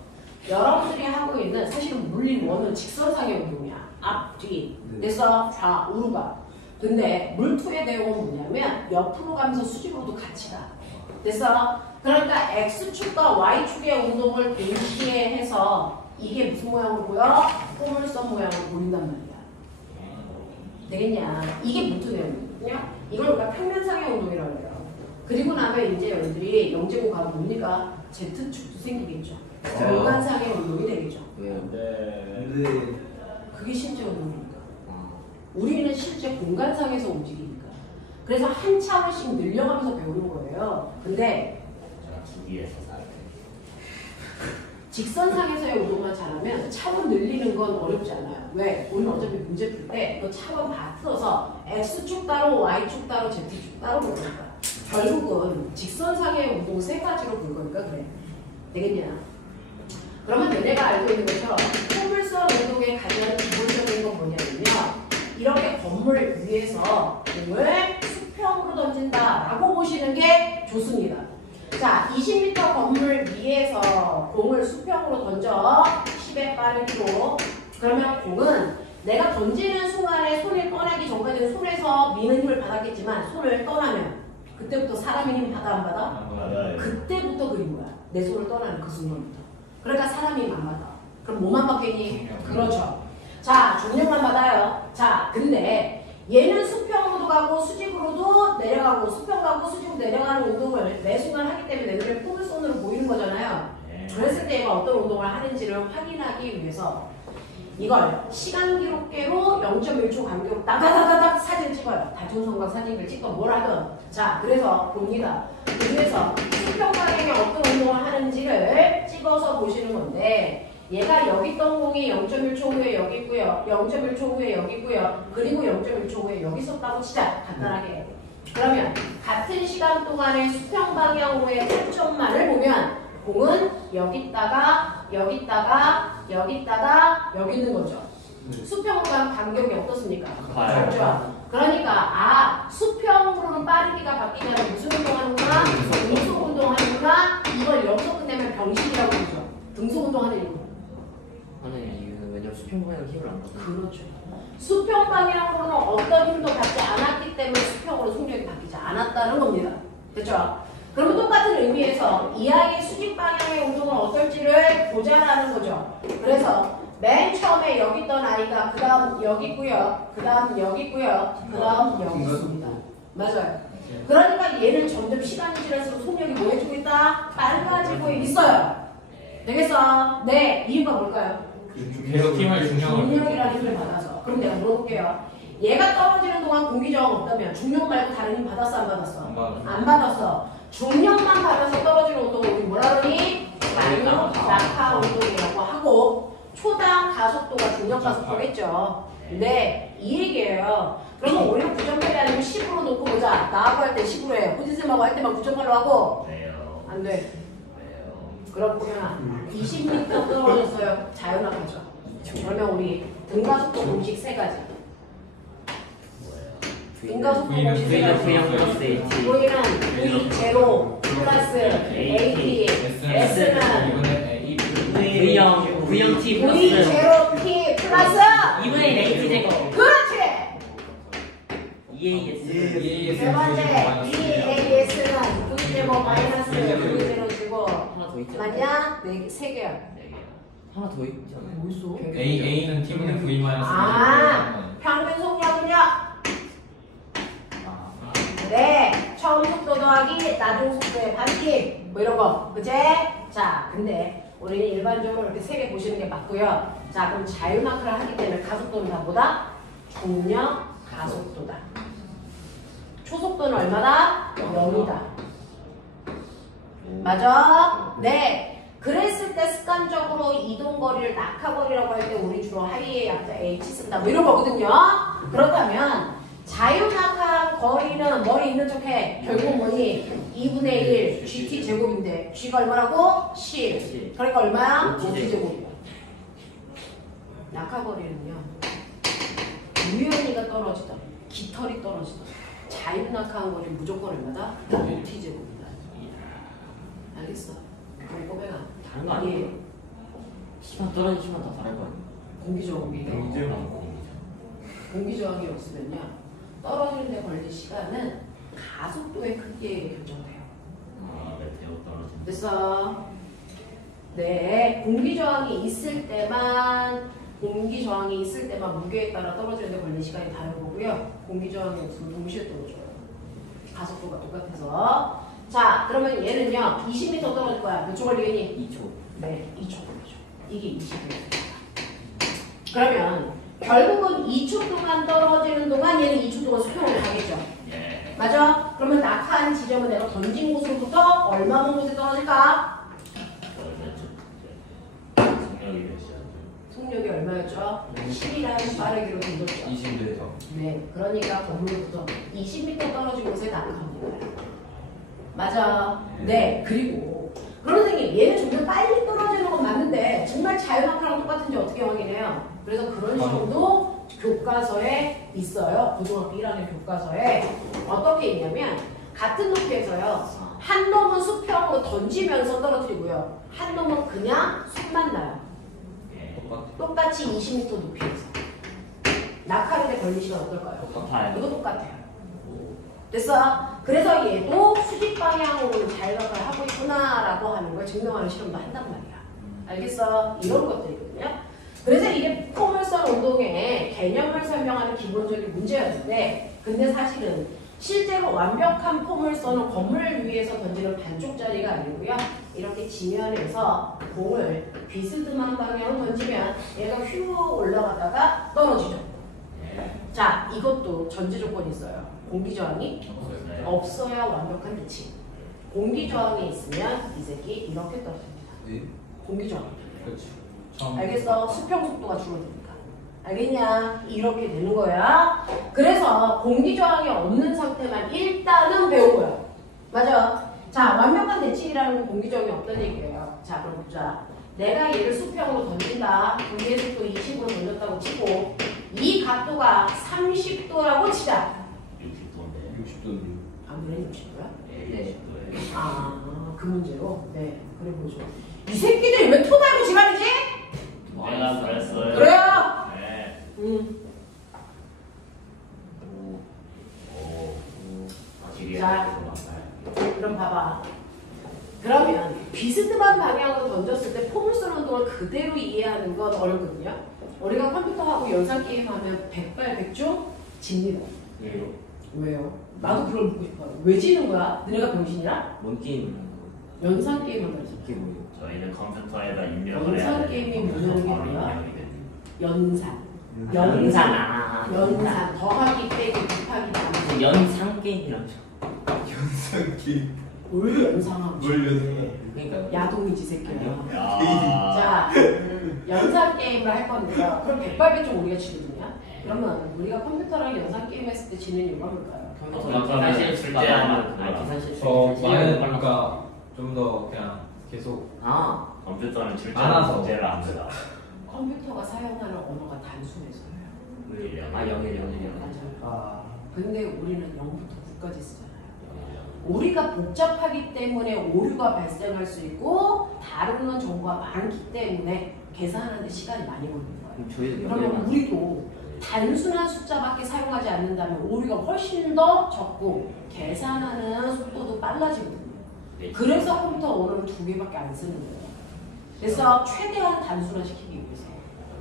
여러분들이 하고 있는 사실은 물리 원은 직선상의 운동이야. 앞, 뒤. 그래서 좌, 우가. 근데 물투의 내용은 뭐냐면 옆으로 가면서 수직으로도 같이 가. 그래서 그러니까 X축과 Y축의 운동을 동시에 해서 이게 무슨 모양으로 보여? 포물선 모양으로 보인단 말이야. 되겠냐? 이게 물투의 운동이거든요. 이걸 우리가 평면상의 운동이라고 해요. 그리고 나면 이제 여러분들이 영재고 가면 뭡니까? Z축도 생기겠죠. 공간상의 운동이 되겠죠. 왜요? 근데 그게 실제 운동이니까. 우리는 실제 공간상에서 움직이니까. 그래서 한 차원씩 늘려가면서 배우는 거예요. 근데 두 개에서 살아요. 직선상에서의 운동만 잘하면 차원 늘리는 건 어렵지 않아요. 왜? 우리는 어차피 문제 풀 때 그 차원 다 틀어서 X축 따로 Y축 따로 Z축 따로 볼 거니까. 결국은 직선상의 운동 세 가지로 볼 거니까 그래. 되겠냐? 그러면 내가 알고 있는 것처럼 포물선 운동의 가장 기본적인 건 뭐냐면요. 이렇게 건물 위에서 공을 수평으로 던진다라고 보시는 게 좋습니다. 자, 20m 건물 위에서 공을 수평으로 던져 10에 빠르기로. 그러면 공은 내가 던지는 순간에 손을 떠나기 전까지는 손에서 미는 힘을 받았겠지만 손을 떠나면 그때부터 사람의 힘 받아 안 받아? 맞아요. 그때부터 그린 거야. 내 손을 떠나는 그 순간부터. 그러니까 사람이 안 받아. 그럼 뭐만 받겠니? 그렇죠. 자, 중력만 받아요. 자, 근데 얘는 수평으로도 가고 수직으로도 내려가고 수평 가고 수직으로 내려가는 운동을 매 순간 하기 때문에 내 눈에 포물선으로 보이는 거잖아요. 그랬을 때 얘가 어떤 운동을 하는지를 확인하기 위해서 이걸 시간 기록계로 0.1초 간격으로 따다다다닥 사진 찍어요. 다중성광 사진을 찍건 뭘 하든. 자, 그래서 봅니다. 그래서 수평 방향에 어떤 운동을 하는지를 찍어서 보시는 건데 얘가 여기 있던 공이 0.1초 후에 여기 있고요. 0.1초 후에 여기 있고요. 그리고 0.1초 후에 여기 있었다고 치자. 간단하게. 그러면 같은 시간 동안의 수평 방향으로의 타점만을 보면 공은 여기 있다가 여기 있다가 여기 있다가 여기 있는 거죠. 수평으로 간 간격이 어떻습니까? 가요. 그렇죠. 그러니까 수평으로는 빠르기가 바뀌면 무슨 운동하는구나? 등속 운동하는구나? 이걸 여기서 끝내면 병신이라고 그러죠. 등속 운동하는 이유. 하는 이유는 왜냐면 수평 방향 힘을 안 받아. 그렇죠. 수평 방향으로는 어떤 힘도 받지 않았기 때문에 수평으로 속력이 바뀌지 않았다는 겁니다. 됐죠? 그러면 똑같은 의미에서 이 아이의 수직 방향의 운동은 어떨지를 보자라는 거죠. 그래서 맨 처음에 여기 있던 아이가 그 다음 여기 있고요. 그 다음 여기 있고요. 그 다음 여기 있습니다. 맞아요. 그러니까 얘는 점점 시간이 지날수록 속력이 뭐 해주고 있다? 빨라지고 있어요. 되겠어? 네. 이유가 뭘까요? 계속 힘을 중력이라는 힘을 받아서. 그럼 내가 물어볼게요. 얘가 떨어지는 동안 공기 저항 없다면 중력 말고 다른 힘 받았어 안 받았어? 안 받았어. 안 받았어. 중력만 받아서 떨어지는 운동을 우리 뭐라 그러니? 자유 낙하 운동이라고 하고 초당 가속도가 중력 가속도겠죠. 네, 이 얘기예요. 그러면 오히려 9.8이 아니면 10으로 놓고 보자. 나하고 할 때 10으로 해요. 호진쌤하고 할 때만 9.8로 하고 왜요? 안 돼. 왜요? 그럼 보면 20m 떨어졌어요. 자연낙하죠. 그러면 우리 등가속도 공식 세 가지. 등가속도 공식 세 가지. V는 플러스 H. V는 V0 플러스 AT, S는 V형 T 플러스 V0T 플러스 2분의 1 H 제곱. 그렇지! EAS. 세 번째 EAS는 V0 마이너스 V0 제곱 하나 더 있잖아. 맞냐? 네, 세 개야. 하나 더 있잖아. 뭐 있어? A는 T분의 V 마이너스 평균 속력은요? 네, 처음 속도 더하기 나중 속도의 반기 뭐 이런 거, 그치? 자, 근데 우리는 일반적으로 이렇게 세 개 보시는 게 맞고요. 자, 그럼 자유마크를 하기 때문에 가속도는 다 뭐다? 중력 가속도다. 초속도는 얼마다? 0이다. 맞아? 네. 그랬을 때 습관적으로 이동거리를 낙하거리라고 할 때 우리 주로 하이의 약자 H 쓴다 뭐 이런 거거든요. 그렇다면 자유낙하 거리는 머리 있는 척해. 결국 뭐니? 2분의 1 GT 제곱인데 G가 얼마라고? 10. 그러니까 얼마야? 5T 제곱이야. 낙하거리는요. 우연히가 떨어지다. 깃털이 떨어지다. 자유낙하한 거리는 무조건 얼마다? 5T 제곱이다. 알겠어? 그럼 꼬매가 다른 거 아니에요? 시간 떨어지시면 다 다를 거 아니에요? 공기저항이 공기저항이 없으면요. 떨어지는 데 걸릴 시간은 가속도의 크기에 결정돼요. 메테오 떨어진다. 됐어? 네, 공기저항이 있을 때만 무게에 따라 떨어지는 데 걸리는 시간이 다른 거고요. 공기저항이 없으면 동시에 떨어져요. 가속도가 똑같아서. 자, 그러면 얘는요. 20m 떨어질 거야. 몇 초 걸리겠니? 2초. 네, 2초 걸리죠. 이게 20m. 그러면 결국은 2초 동안 떨어지는 동안 얘는 2초 동안 수평으로 가겠죠. 예. 맞아? 그러면 낙하한 지점은 내가 던진 곳으로부터 얼마나 곳에 떨어질까? 성력이 몇이야? 속력이 얼마였죠? 10이라는 빠르기로 던졌죠. 20m. 네, 그러니까 건물부터 20m 떨어진 곳에 낙하합니다. 맞아. 네, 그리고 그런 선생님, 얘는 점점 빨리 떨어지는 건 맞는데 정말 자유낙하랑 똑같은지 어떻게 확인해요? 그래서 그런 시험도 교과서에 있어요. 고등학교 1학년 교과서에 어떻게 있냐면 같은 높이에서요. 한 놈은 수평으로 던지면서 떨어뜨리고요. 한 놈은 그냥 손만 나요. 똑같이 20m 높이에서. 낙하는데 걸린 시간 어떨까요? 똑같아요. 이거 똑같아요. 됐어? 그래서 얘도 수직 방향으로는 자유낙하를 하고 있구나라고 하는 걸 증명하는 실험도 한단 말이야. 알겠어? 이런 것들이거든요. 그래서 이게 포물선 운동의 개념을 설명하는 기본적인 문제였는데 근데 사실은 실제로 완벽한 포물선은 건물 위에서 던지는 반쪽짜리가 아니고요. 이렇게 지면에서 공을 비스듬한 방향으로 던지면 얘가 휘우 올라가다가 떨어지죠. 자, 이것도 전제 조건이 있어요. 공기 저항이 없어야 완벽한 대칭. 공기 저항이 있으면 이 새끼 이렇게 떨어집니다. 네. 공기 저항. 그렇지. 알겠어? 수평 속도가 줄어드니까. 알겠냐? 이렇게 되는 거야. 그래서 공기 저항이 없는 상태만 일단은 배운 거야. 맞아? 자, 완벽한 대칭이라는 건 공기 저항이 없다는 얘기예요. 자, 그럼 보자. 내가 얘를 수평으로 던진다. 공기의 속도 20으로 던졌다고 치고 이 각도가 30도라고 치자. 60도인데. 60도인데. 안 그래? 60도야? 네. 60도에. 아, 그 문제로? 네, 그래 보죠. 이 새끼들이 왜 토달고 지랄이지? 내가 그랬어요. 그래요? 네. 오. 길이 자. 맞아요. 그럼 봐봐. 그러면 비스듬한 방향으로 던졌을 때 포물선 운동을 그대로 이해하는 건 어렵거든요. 우리가 컴퓨터하고 연상 게임하면 백발백중 집니다. 왜요? 왜요? 나도 그걸 묻고 싶어요. 왜 지는 거야? 너네가 병신이야? 뭔 게임? 연상 게임을 하지. 이게 뭐예요? 저희는 컴퓨터에다 입력을 해야 연상 되는데 게임이 뭐냐는 게 바로 뭐야? 입력이 되는. 연산. 연산아. 연산. 더하기 빼기 곱하기 나누기. 연상 게임이랑 연상기. 뭘 연상하고 뭘 연상? 그러니까 야동이지 새끼야. 야. 자, 연산 게임을 할 건데요. 그럼 백발백중 우리가 지거든요. 그러면 우리가 컴퓨터랑 연산 게임 했을 때 지는 이유가 뭘까요? 사실 출제하는 아, 계산실 많은 그러니까 좀 더 그냥 계속 아, 컴퓨터는 안 출제하는 와서. 문제를 안 된다. 컴퓨터가 사용하는 언어가 단순해서요. 아 영일. 맞아요. 아. 근데 우리는 0부터 9까지 쓰잖아요. 우리가 복잡하기 때문에 오류가 발생할 수 있고 다루는 정보가 많기 때문에 계산하는데 시간이 많이 걸리는 거예요. 그럼 저희도 그러면 영일만 우리도 단순한 숫자밖에 사용하지 않는다면 오류가 훨씬 더 적고 계산하는 속도도 빨라지거든요. 그래서 컴퓨터 언어를 2개밖에 안 쓰는 거예요. 그래서 최대한 단순화시키기 위해서.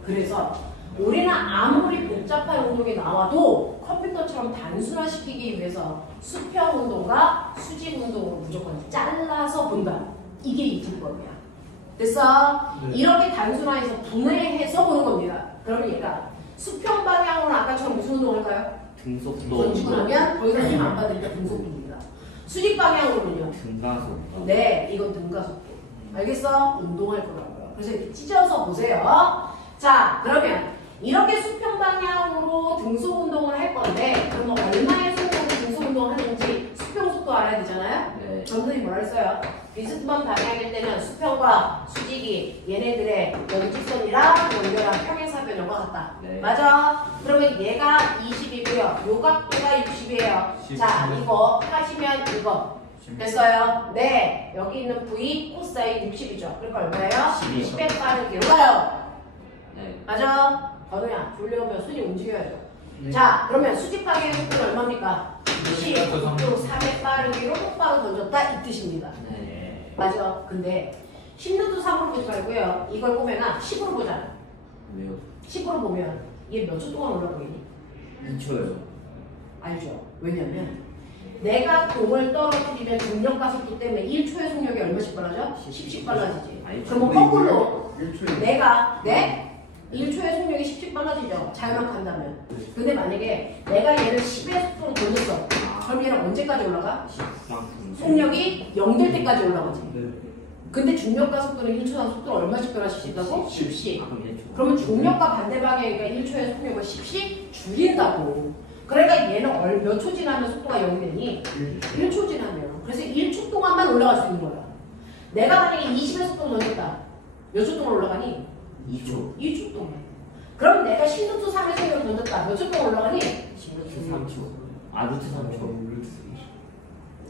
그래서 우리는 아무리 복잡한 운동이 나와도 컴퓨터처럼 단순화시키기 위해서 수평 운동과 수직 운동으로 무조건 잘라서 본다. 이게 이 기법이야. 됐어? 네. 이렇게 단순화해서 분해해서 보는 겁니다. 그러면 얘가 수평 방향으로 아까처럼 무슨 운동 할까요? 등속도 던지고 나면 더 이상 힘 안 받으니까 등속도입니다. 수직 방향으로는요? 등가속. 네, 이건 등가속도. 알겠어? 운동할 거라고요. 그래서 이렇게 찢어서 보세요. 자, 그러면 이렇게 수평 방향으로 등속 운동을 할 건데 그러면 얼마의 속도로 등속 운동을 하는지 수평 속도 알아야 되잖아요? 네. 전선이 뭐라 했어요? 비스듬한 방향일 때는 수평과 수직이 얘네들의 연직선이랑 연결한 평행사변형과 같다. 네. 맞아? 그러면 얘가 20이고요. 요 각도가 60이에요. 자, 이거 하시면 이거. 됐어요? 네. 여기 있는 V 코사인 60이죠. 그러니까 얼마예요? 10에 빠르게 올라요. 네. 맞아? 건우야, 졸려오면 손이 움직여야죠. 네. 자, 그러면 수직 방향의 속도는 얼마입니까? 10, 10, 3의 빠르기로 똑바로 던졌다 이 뜻입니다. 네. 맞아. 근데 10루트 3으로 보지 말고요. 이걸 보면 10으로 보잖아. 왜요? 10으로 보면 얘 몇 초 동안 올라가겠니? 2초요. 알죠? 왜냐면 내가 공을 떨어뜨리면 중력 가속도 때문에 1초의 속력이 얼마씩 빨라져? 10씩 빨라지지. 아니, 그러면 거꾸로 1초에 내가 1초의 속력이 10씩 빨라지죠. 자연학 한다면. 근데 만약에 내가 얘를 10의 속도로 돌렸어. 그럼 얘는 언제까지 올라가? 10만큼. 속력이 0 될 때까지 올라가지. 네. 근데 중력과 속도는 1초당 속도를 얼마씩 변화시킨다고? 10씩. 아, 그럼 1초. 그러면 중력과 반대 방향이니까 1초의 속력을 10씩 줄인다고. 그러니까 얘는 몇 초 지나면 속도가 0이 되니? 1초 지나면. 그래서 1초 동안만 올라갈 수 있는 거야. 내가 만약에 20의 속도로 던졌다. 몇 초 동안 올라가니? 2초. 2초 동안. 그럼 내가 10루트 3의 속력을 던졌다. 몇 초 동안 올라가니? 10루트 3초. 아, 루트 3초.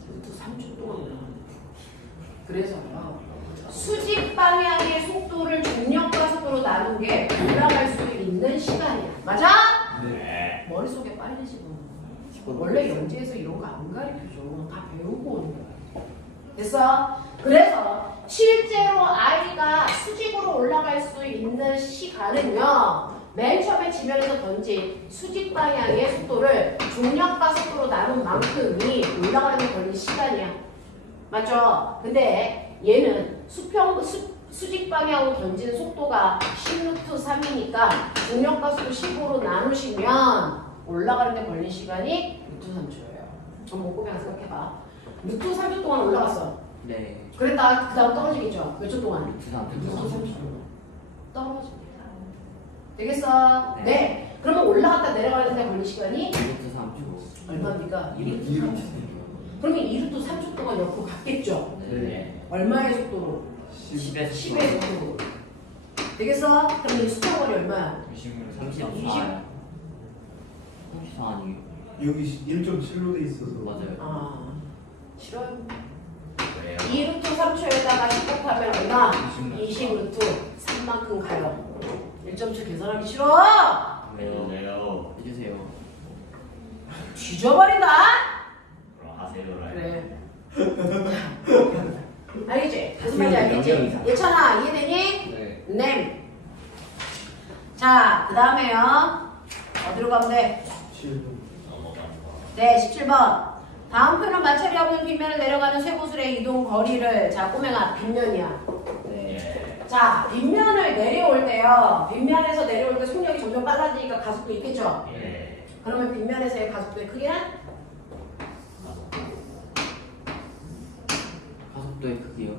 루트 3초 동안 올라가니. 그래서요. 수직 방향의 속도를 중력과 속도로 나눈 게 올라갈 수 있는 시간이야. 맞아? 네. 머릿속에 빨리 집어넣어. 원래 연지에서 이런 거 안 가르쳐줘. 다 배우고 오는 거야. 됐어? 그래서 실제로 아이가 수직으로 올라갈 수 있는 시간은요. 맨 처음에 지면에서 던진 수직 방향의 속도를 중력과 속도로 나눈 만큼이 올라가는 데 걸린 시간이야. 맞죠? 근데 얘는 수직 방향으로 던지는 속도가 10루트 3이니까 중력과 속도 15로 나누시면 올라가는 데 걸린 시간이 루트 3초예요. 한번 꼼꼼히 생각해봐. 루트 3초 동안 올라갔어. 네. 그랬다가 그 다음 떨어지겠죠? 몇 초 동안? 루트 3초 루트 동안. 30초 동안. 떨어집니다. 되겠어? 네. 그러면 올라갔다 내려가는 데 걸린 시간이 루트 3초. 얼마입니까? 2루트 2루트 3초. 그러면 2루트 3초 동안 옆으로 갔겠죠? 네. 얼마의 속도로? 10에서 10의 속도로. 되겠어? 그럼 이 수평거리 얼마야? 34. 34 아니에요? 여기 1.7로 돼 있어서 맞아요. 아, 싫어요. 왜요? 2루트 3초에다가 10 곱하면 얼마? 20루트 3만큼 가요. 1.7 계산하기 싫어! 왜요? 해주세요. 뒤져버린다! 그럼 하세요라. 그래. 알겠지? 무슨 말인지 알겠지? 명령이다. 예찬아, 이해되니? 네. 네. 자, 그 다음에요. 어디로 가면 돼? 7분. 네, 17번. 다음 표는 마찰이 없는 빗면을 내려가는 쇠구슬의 이동 거리를, 자, 꼬맹아, 빗면이야. 예. 자, 빗면을 내려올 때요. 빗면에서 내려올 때 속력이 점점 빨라지니까 가속도 있겠죠? 예. 그러면 빗면에서의 가속도의 크기는? 가속도의 크기요.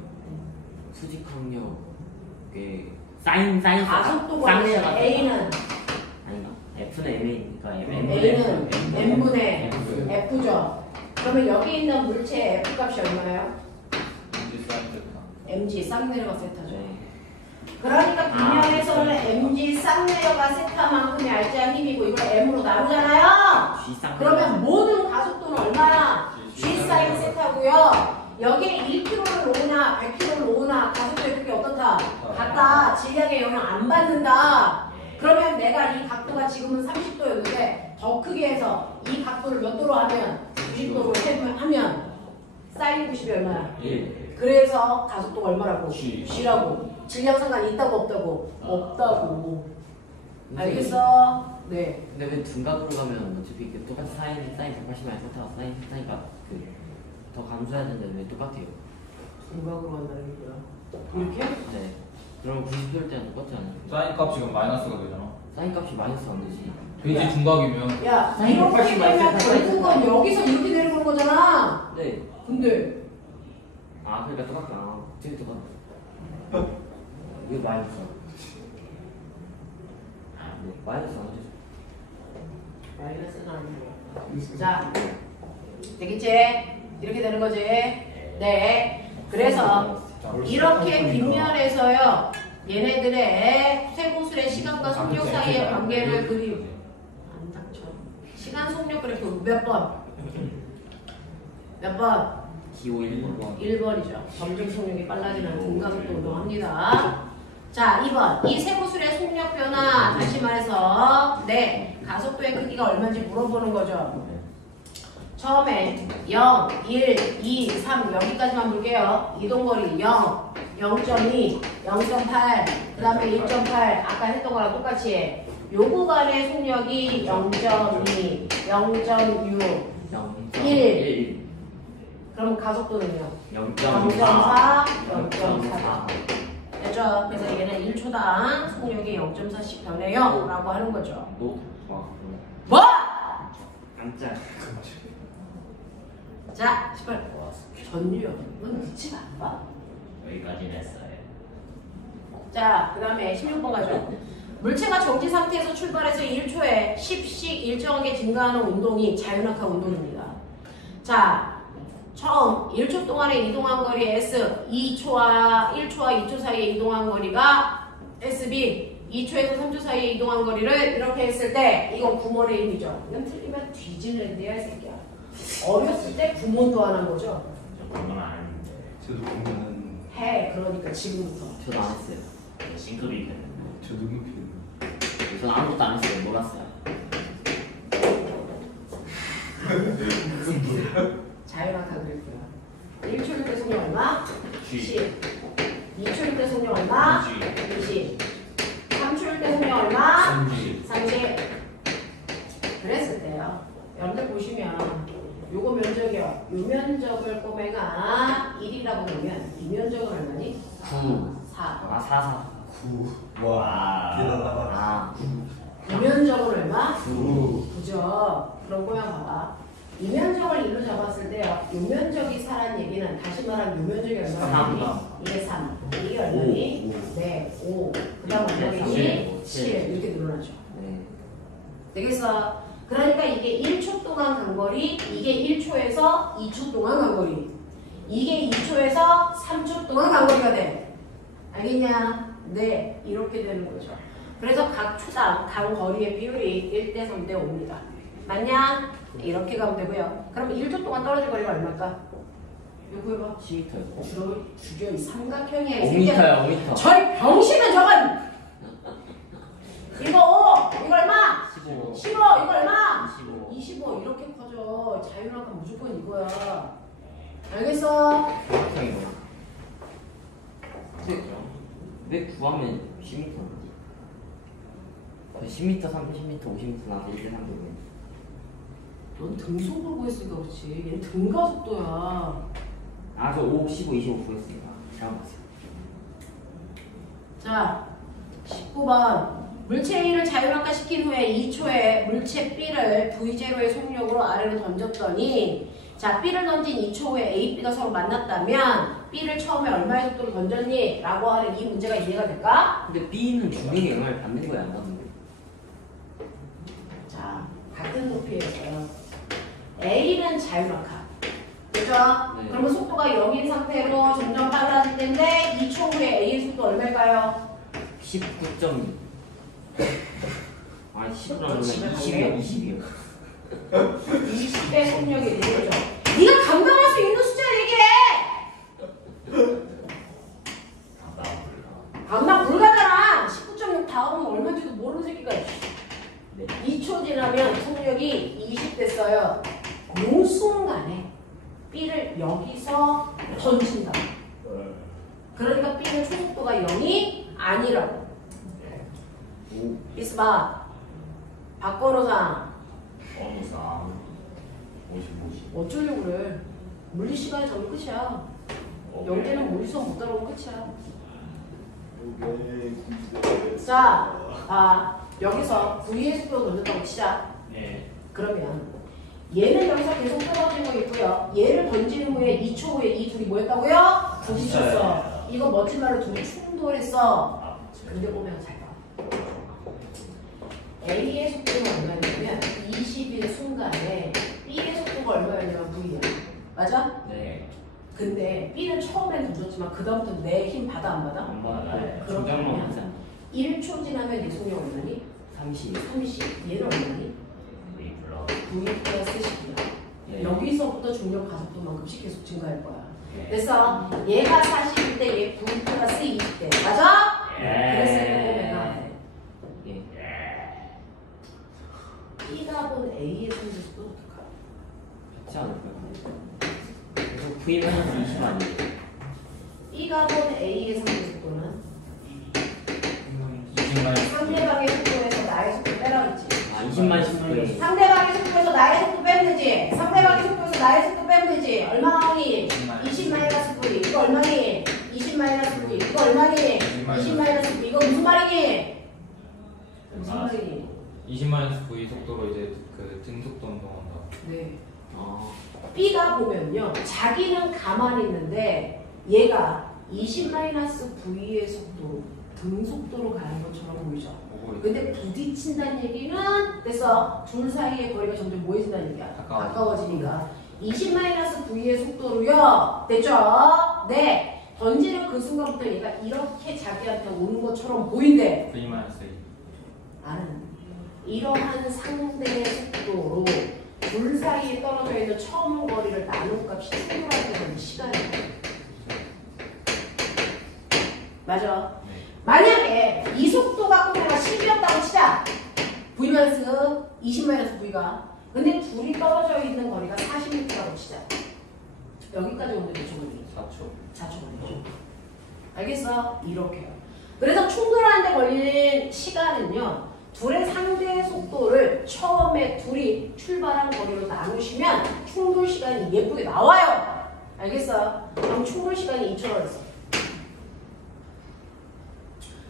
수직 항력의 사인 가속도가 쌍내가 아니라 A는 아닌가? F는 M이니까 A는 N분의 N분의 F죠. 그러면 여기 있는 물체의 F 값이 얼마예요? 이제 사이드 mg 쌍내려가 세타죠. 네. 그러니까 빗면에서는 mg 쌍내려가 세타만큼의 알짜 힘이고 이걸 m으로 나누잖아요. G 쌍. 그러면 모든 가속도는 얼마나? g 사인 세타고요. 여기에 1km를 놓으나 100km를 놓으나 가속도의 크기 어떻다? 같다. 질량의 영향 안 받는다. 그러면 내가 이 각도가 지금은 30도였는데 더 크게 해서 이 각도를 몇 도로 하면 90도로 하면 사인 90이 얼마야? 1. 그래서 가속도가 얼마라고? G. G라고. 질량 상관이 있다고 없다고? 없다고. 알겠어? 네. 근데 왜 둔각으로 가면 어차피 그 똑같이 사인 180만 세타가 사인 세타니까 더 감소해야 되는데 왜 똑같아요? 중각으로 간다는 게 뭐야? 이렇게? 네. 그럼 90도일 때는 똑같지 않아요? 사인 값 지금 마이너스가 되잖아. 사인 값이 마이너스 안 되지. 돼지 중각이면 야, 사인 이렇게 180 되면 세타 결국은 여기서 이렇게 내려오는 거잖아. 네. 근데 아 그러니까 똑같구나. 되게 똑같아. 이거 마이너스. 네, 마이너스 안 되죠. 마이너스는 아니고. 자, 되겠지? 이렇게 되는 거지? 네. 그래서 이렇게 빗면에서요. 얘네들의 쇠구슬의 시간과 속력 사이의 관계를 안 닥쳐. 시간 속력 그래프 몇 번? 몇 번? 기호 1번. 1번이죠. 점점 속력이 빨라지는 등가속도 운동합니다. 자, 2번. 이 쇠구슬의 속력 변화, 다시 말해서, 네, 가속도의 크기가 얼마인지 물어보는 거죠. 처음에 0, 1, 2, 3 여기까지만 볼게요. 이동거리 0, 0.2, 0.8, 그 다음에 1.8 아까 했던 거랑 똑같이 요 구간의 속력이 0.2, 0.6 1. 그럼 가속도는요? 0.4, 0.4 됐죠? 그래서 얘는 1초당 속력이 0.4씩 변해요 라고 하는 거죠. 와. 뭐? 깜짝. 자, 18. 전류요. 넌 미치 안 봐? 여기까지는 했어요. 자, 그 다음에 16번 가죠. 물체가 정지 상태에서 출발해서 1초에 10씩 일정하게 증가하는 운동이 자유낙하 운동입니다. 자, 처음 1초 동안에 이동한 거리 S, 2초와 2초 사이에 이동한 거리가 SB, 2초에서 3초 사이에 이동한 거리를 이렇게 했을 때 이건 구몬의 힘이죠. 이건 틀리면 뒤질랜데야, 이 새끼야. 어렸을 때 구몬도 안 한 거죠. 저 그건 안 했는데. 저도 보면은 해. 그러니까 지금부터. 저도 안 했어요. 싱크비 저도 눈빛. 저는 아무것도 안 했어요. 놀았어요. 자유낙하 그랬구나. 1초 6에서 속력 얼마? 10. 2초일 때 속력 얼마? 20. 3초일 때 속력 얼마? 30. 그랬을 때요. 여러분들 보시면 요거 면적이요. 요 면적을 꼬매가 1이라고 보면 이 면적은 얼마니? 9. 4. 아, 4. 9. 와. 대단하다. 아, 이 면적은 얼마? 9. 9죠. 그럼 꼬매 봐봐. 이 면적을 1로 잡았을 때요. 요 면적이 4란 얘기는 다시 말하면 요 면적이 얼마니? 이게 3. 이게 얼마니? 네, 5. 그 다음 얼마니? 7. 이렇게 늘어나죠. 네. 되겠어? 그러니까 이게 1초 동안 간 거리, 이게 1초에서 2초 동안 간 거리, 이게 2초에서 3초 동안 간 거리가 돼. 알겠냐? 네, 이렇게 되는 거죠. 그래서 각 초당 간 거리의 비율이 1대 3대 5입니다. 맞냐? 이렇게 가면 되고요. 그럼 1초 동안 떨어질 거리가 얼마일까? 이거 해봐. 10m요. 죽여, 이 삼각형이야. 5m요, 5m. 저희 병신은 저건! 이거 5! 이거 얼마? 15. 15! 이거 얼마? 25. 25 이렇게 커져. 자유랑은 무조건 이거야. 알겠어? 삼각형이구나. 왜 구하면 10m인지? 10m, 30m, 50m 나와서 1대 3이네. 넌 등속으로 구했으니까 그렇지. 얘는 등가속도야. 아, 저 5, 15, 25 구했으니까. 잘못 봤어요. 자, 19번. 물체 A를 자유낙하 시킨 후에 2초에 물체 B를 V0의 속력으로 아래로 던졌더니 자, B를 던진 2초 후에 A, B가 서로 만났다면 B를 처음에 얼마의 속도로 던졌니? 라고 하는 이 문제가 이해가 될까? 근데 B는 중력의 영향을 받는 거야, 안 받는 거야? 자, 같은 높이에서요. A는 자유낙하. 그죠? 네. 그러면 속도가 0인 상태로 점점 빨라질 텐데 2초 후에 A의 속도 얼마일까요? 19.2. 아니, 10은 집에 20이요, 20이요. 20배 속력이 되는 거죠. 네가 감당할 수 있는 숫자 얘기해! 감당 불가잖아. 19.6 다음은 얼마인지도 모르는 새끼가 있어. 네. 2초 지나면 속력이 20 됐어요. 그 순간에 B를 여기서 던진다. 그러니까 B는 초속도가 0이 아니라고. 있어봐. 박건호상. 어느상 50. 어쩌려고 그래. 물리 시간이 저기 끝이야. 영재는 물리 수업 못 따라오면 끝이야. 자, 여기서 V의 속도를 던졌다고 치자. 네. 그러면 얘는 여기서 계속 떨어지는 거 있고요. 얘를 던지는 후에 2초 후에 이 둘이 뭐 했다고요? 부딪혔어. 이거 멋진 말로 둘이 충돌했어. 근데 보면 잘 봐. A의 속도는 얼마냐면 20일 순간에 B의 속도가 얼마였냐면 V야. 맞아? 네. 근데 B는 처음엔 던졌지만 그 다음부터 내 힘 받아 안 받아? 안 받아요. 그렇다면 중장만 하자. 1초 지나면 내 속력 얼마니? 30. 30. 얘는 얼마니? V 플러스 V 플러스 10이야. 네. 여기서부터 중력 가속도만큼씩 계속 증가할 거야. 네. 그래서 얘가 40일 때 얘 V 플러스 20대. 맞아? 그랬을 때 보면 예. B가 본 A의 성질 속도 어떨까? 같지 않을까요? 그래서 V는 20 아니에요? B가 본 A의 성질 속도는 20만 상대방의 속도에서 나의 속도 빼라 그랬지. 아, 20만 10분에. 상대방의 속도에서 나의 속도 빼면 되지. 상대방의 속도에서 나의 속도 빼면 되지. 얼마 나오니? 20 마이너스 V. 이거 얼마니? 20 마이너스 V. 이거 얼마니? 20 마이너스 V. 이거 무슨 말이니? 무슨 말이니? 20마이너스 V 속도로 이제 그 등속도 운동한다. 네. 어. B가 보면요. 자기는 가만히 있는데 얘가 20 마이너스 V의 속도로 등속도로 가는 것처럼 보이죠. 근데 부딪힌다는 얘기는 그래서 둘 사이의 거리가 점점 모여진다는 얘기야. 가까워지니까 20-V의 속도로요. 됐죠? 네. 던지는 그 순간부터 얘가 이렇게 자기한테 오는 것처럼 보인대. V-A. 나는 이러한 상대의 속도로 둘 사이에 떨어져 있는 처음 거리를 나눈 값이 충돌할 때 걸리는 시간이야. 맞아. 만약에 이 속도가 내가 10이었다고 치자. V-20-V가. 근데 둘이 떨어져 있는 거리가 40m라고 치자. 여기까지 오면 되죠, 4초. 알겠어? 이렇게요. 그래서 충돌하는데 걸리는 시간은요. 둘의 상대 속도를 처음에 둘이 출발한 거리로 나누시면 충돌 시간이 예쁘게 나와요. 알겠어? 그럼 충돌 시간이 2초가 됐어.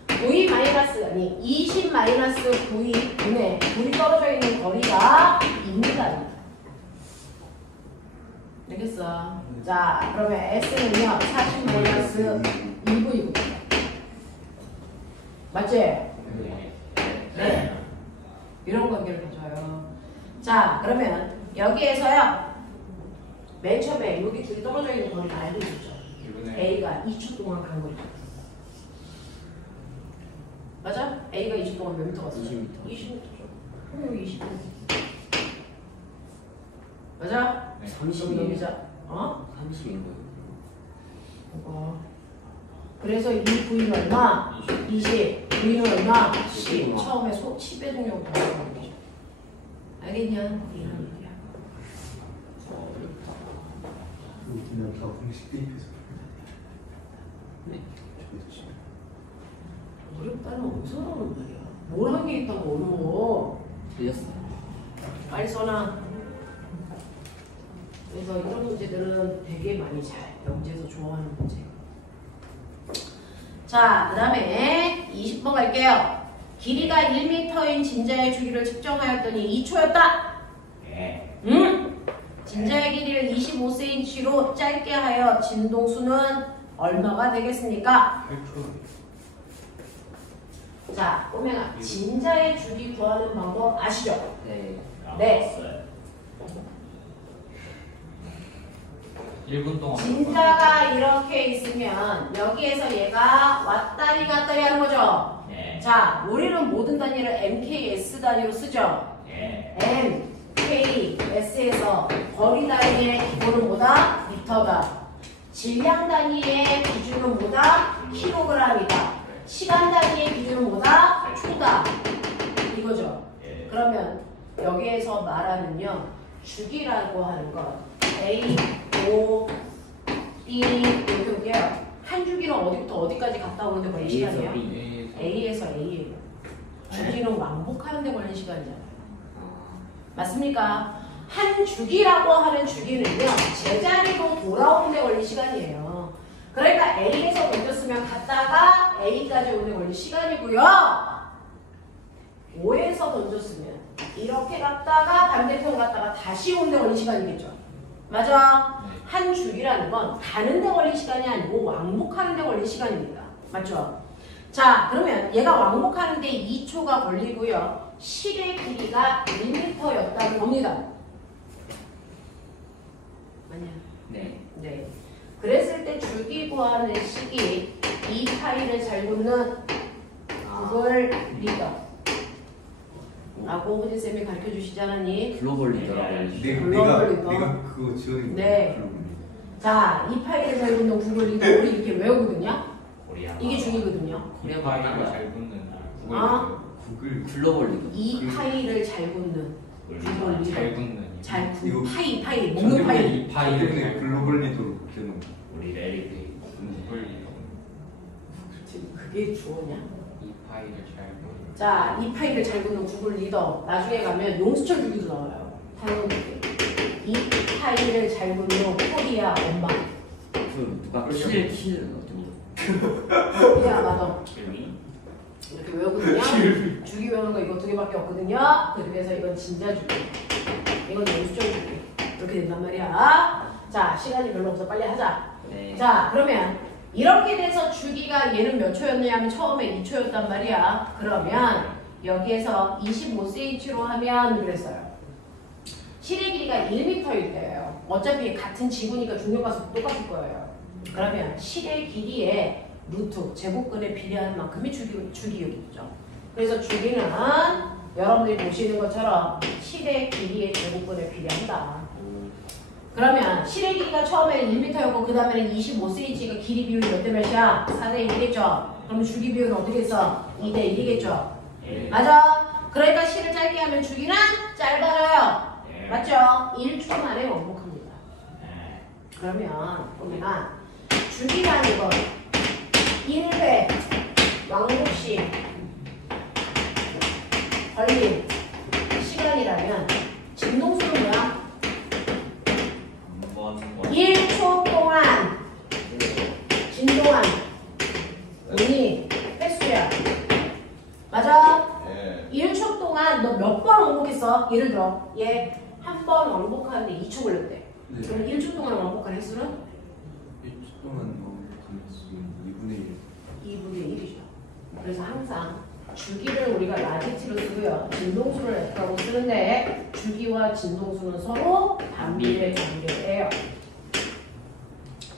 9이 마이너스 아니 20 마이너스 9이 분의 둘이 떨어져 있는 거리가 2m입니다. 알겠어? 자 그러면 S는요 40 마이너스 2V이고 맞지? 네. 이런 관계를 가져요. 자 그러면 여기에서요 맨 처음에 여기 둘이 떨어져 있는 거리를 알고 있었죠. A가 2초 동안 간 거리죠. 맞아? A가 2초 동안 몇 미터 갔어? 20m. 20m죠. 그럼 여기 20m. 맞아? 네. 30이 넘기자. 어? 30인 거예요. 그래서 이 V는 얼마? 20. V는 얼마? 10. 10. 처음에 10배 중력으로 들어가는 거죠. 알겠냐? 이런 얘기야. 그냥 다 공식 대입해서. 네. 그렇지. 어렵다는 어디서 나오는 말이야? 뭘 한 게 있다고 어려워. 틀렸어요. 빨리 써놔. 그래서 이런 문제들은 되게 많이 잘 영재에서 좋아하는 문제. 자, 그 다음에 20번 갈게요. 길이가 1m인 진자의 주기를 측정하였더니 2초였다. 예. 진자의 길이를 25cm로 짧게 하여 진동수는 얼마가 되겠습니까? 8초. 자, 꼬맹아, 진자의 주기 구하는 방법 아시죠? 네. 네. 1분 동안. 진자가 이렇게 있으면 여기에서 얘가 왔다리 갔다리 하는 거죠? 예. 자, 우리는 모든 단위를 MKS 단위로 쓰죠? 예. M, K, S에서 거리 단위의 기본은 뭐다? 미터다. 질량 단위의 기준은 뭐다? 킬로그램이다. 시간 단위의 기준은 뭐다? 초다. 이거죠? 예. 그러면 여기에서 말하는요. 주기라고 하는 것 A, O, B 이렇게 볼게요. 한 주기는 어디부터 어디까지 갔다 오는데 걸린 A에서 시간이에요? B. A에서 A예요. 주기는 왕복하는 데 걸린 시간이잖아요. 맞습니까? 한 주기라고 하는 주기는요. 제자리로 돌아오는 데 걸린 시간이에요. 그러니까 A에서 던졌으면 갔다가 A까지 오는 데 걸린 시간이고요. O에서 던졌으면 이렇게 갔다가 반대편 갔다가 다시 오는 데 걸린 시간이겠죠. 맞아? 네. 한 주기라는 건 가는 데 걸린 시간이 아니고 왕복하는 데 걸린 시간입니다. 맞죠? 자, 그러면 얘가 왕복하는 데 2초가 걸리고요. 실의 길이가 1m였다는 겁니다. 맞냐? 네. 네. 그랬을 때 주기 구하는 식이 이 파이를 잘 묻는 구글 리더 라고 호진쌤이 가르쳐 주시지 않았니? 글로벌 리더라고 해주시죠. 내가 그거 지원인 네. 자, 이 파이를 잘 묻는 구글 리더 우리 이렇게 외우거든요? 코리아. 이게 주기거든요. 코리아 파이가 파이가 잘 붙는 아? 구글 글로벌 리더. 이 파이를 잘 묻는 구글 리더. 잘 붙는. 잘 이거 구 파이 먹는 파이. 이 파이를 때문에 잘 글로벌 리더로 되는 거. 우리 레리. 구글 지금 그게 주어냐? 이 파이를 잘 붙는. 자, 이 파이를 잘 묻는 구글 리더 나중에 가면 용수철 주기도 나와요. 당연히 이 파이를 잘 묻는 코리아 엄마. 그 누가 킬 어떤 코리아 마더 여기. 이렇게 외우거든요. 주기 외우는 거 이거 두 개밖에 없거든요. 그래서 이건 진짜 주기, 이건 용수철 주기 이렇게 된단 말이야. 자, 시간이 별로 없어. 빨리 하자. 네. 자, 그러면 이렇게 돼서 주기가 얘는 몇 초였냐면 처음에 2초였단 말이야. 그러면 여기에서 25cm로 하면 그랬어요. 실의 길이가 1m일 때예요. 어차피 같은 지구니까 중력가속 똑같을 거예요. 그러면 실의 길이의 루트, 제곱근에 비례하는 만큼이 주기율이죠. 그래서 주기는 여러분들이 보시는 것처럼 실의 길이의 제곱근에 비례한다. 그러면 실의 길이가 처음에는 1m였고 그 다음에는 25cm가 길이 비율이 몇 대 몇이야? 4대 1이겠죠? 그럼 주기 비율은 어떻게 했어? 2대 1이겠죠? 예. 맞아? 그러니까 실을 짧게 하면 주기는 짧아져요. 예. 맞죠? 1초 만에 원복합니다. 예. 그러면 보면 주기라는 건 1회 왕복시 걸린 시간이라면 진동수는 뭐야? 1초 동안 진동한 운이 횟수야. 맞아? 예. 1초 동안 너 몇 번 왕복했어? 예를 들어 얘 한 번 왕복하는데 2초 걸렸대. 네. 그럼 1초 동안 왕복한 횟수는 1초 동안 너무 지금 2분의 1. 2분의 1이죠. 그래서 항상 주기를 우리가 라지티로 쓰고요. 진동수를 F라고 쓰는데 주기와 진동수는 서로 반비례 관계예요.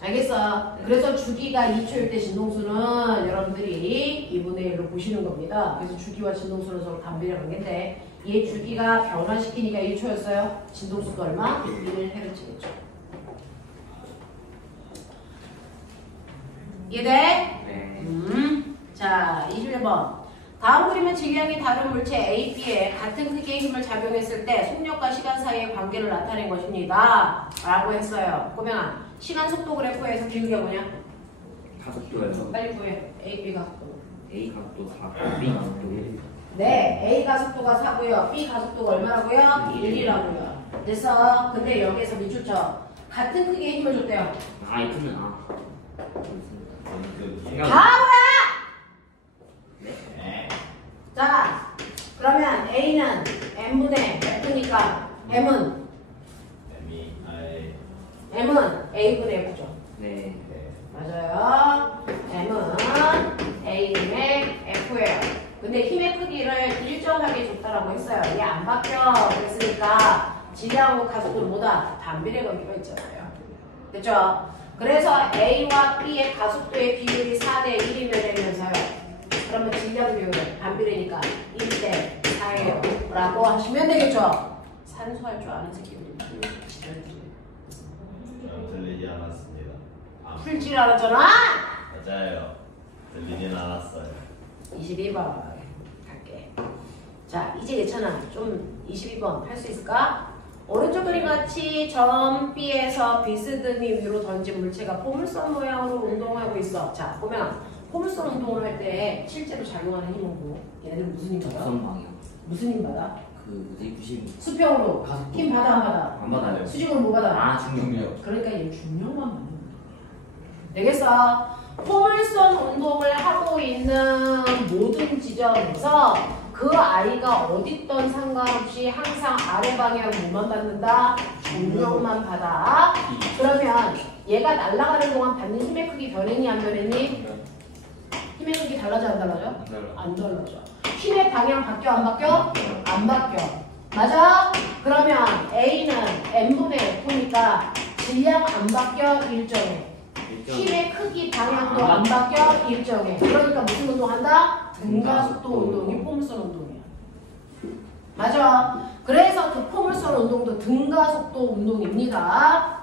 알겠어? 그래서 주기가 2초일 때 진동수는 여러분들이 2분의 1로 보시는 겁니다. 그래서 주기와 진동수는 서로 반비례 관계인데 얘 주기가 변화시키니까 1초였어요. 진동수도 얼마? 1Hz겠죠. 이해돼? 네. 자, 21번. 다음 그림은 질량이 다른 물체 A, B에 같은 크기의 힘을 작용했을 때 속력과 시간 사이의 관계를 나타낸 것입니다. 라고 했어요. 꼬명아, 시간 속도 그래프에서 비율이 뭐냐? 가속도요. 빨리 구해. A, B 가속도. A 가속도 4, B 가속도 1. 네, A 가속도가 4고요. B 가속도가 얼마라고요? 1이라고요. 그래서 근데 여기에서 미주쳐. 같은 크기의 힘을 줬대요. 아, 이거는 바보야! 네. 자, 그러면 A는 M분의 F니까 M은 A분의 F죠. 네. 맞아요. M은 A분의 F예요. 근데 힘의 크기를 일정하게 줬다라고 했어요. 이게 안 바뀌어. 그랬으니까 질량하고 가속도는 뭐다? 반비례 관계가 있잖아요. 그렇죠? 그래서 A와 B의 가속도의 비율이 4대 1이면 되면서요. 그러면 질량 비율은 반비례니까 1대 4예요. 라고 하시면 되겠죠? 산소할 줄 아는 새끼들입니다. 저는 들리지 않았습니다. 풀질 알았잖아? 맞아요. 들리진 않았어요. 22번 갈게. 자, 이제 괜찮아. 좀 22번 할 수 있을까? 오른쪽 그림 같이 점 B에서 비스듬히 위로 던진 물체가 포물선 모양으로 운동하고 있어. 자, 보면 포물선 운동을 할 때 실제로 작용하는 힘은 뭐? 얘네들 무슨 힘 받아? 접선 방향. 무슨 힘 받아? 그 뭐지 90. 수평으로 가속도. 힘 받아 안 받아? 안 받아요. 수직으로 뭐 받아? 아, 중력. 그러니까 얘 중력만 받는 거야. 되겠어? 포물선 운동을 하고 있는 모든 지점에서 그 아이가 어디 있던 상관없이 항상 아래 방향 뭐만 받는다? 중력만 받아. 그러면 얘가 날아가는 동안 받는 힘의 크기 변했니 안 변했니? 힘의 크기 달라져 안 달라져? 안 달라져. 힘의 방향 바뀌어 안 바뀌어? 안 바뀌어. 맞아? 그러면 A는 N분의 F니까 질량 안 바뀌어 일정해. 힘의 크기 방향도 안 바뀌어 일정해. 그러니까 무슨 운동한다? 등가속도 운동이 포물선 운동이야. 맞아. 그래서 그 포물선 운동도 등가속도 운동입니다.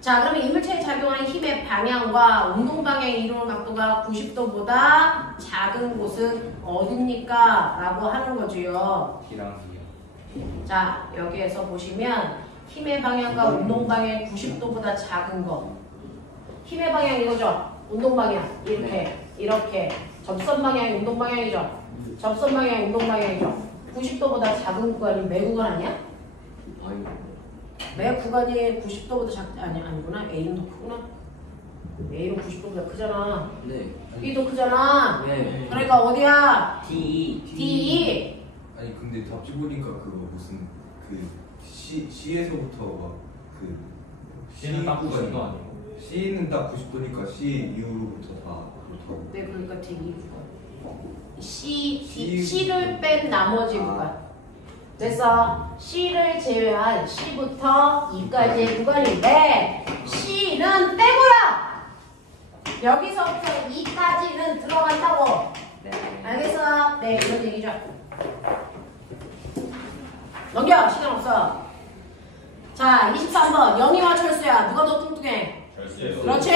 자, 그러면 이물체에 작용하는 힘의 방향과 운동 방향이 이루는 각도가 90도보다 작은 곳은 어딥니까? 라고 하는 거지요. 자, 여기에서 보시면 힘의 방향과 운동 방향이 90도보다 작은 거. 힘의 방향 이거죠? 운동 방향. 이렇게. 접선 방향이 운동 방향이죠? 접선 방향이 운동 방향이죠? 90도보다 작은 구간이 매 구간 아니야? 아이고. 매 구간이 90도보다 아니구나. A는 더 크구나. A는 90도보다 크잖아. 네. B도 크잖아. 네. 그러니까 어디야? D. D. 아니 근데 답지 보니까 그거 무슨 그 C에서부터 막그 C는 딱 90도 아니고. C는 딱 90도니까 C 이후로부터 다 그렇다고. 네, 그러니까 D 구간. C를 뺀 나머지 구간. 그래서 C를 제외한 C부터 E까지의 구간인데 C는 빼고요. 여기서부터 E까지는 들어간다고. 네. 알겠어? 네, 이런 얘기죠. 넘겨. 시간 없어. 자, 23번. 영희와 철수야. 누가 더 뚱뚱해? 철수예요. 그렇지.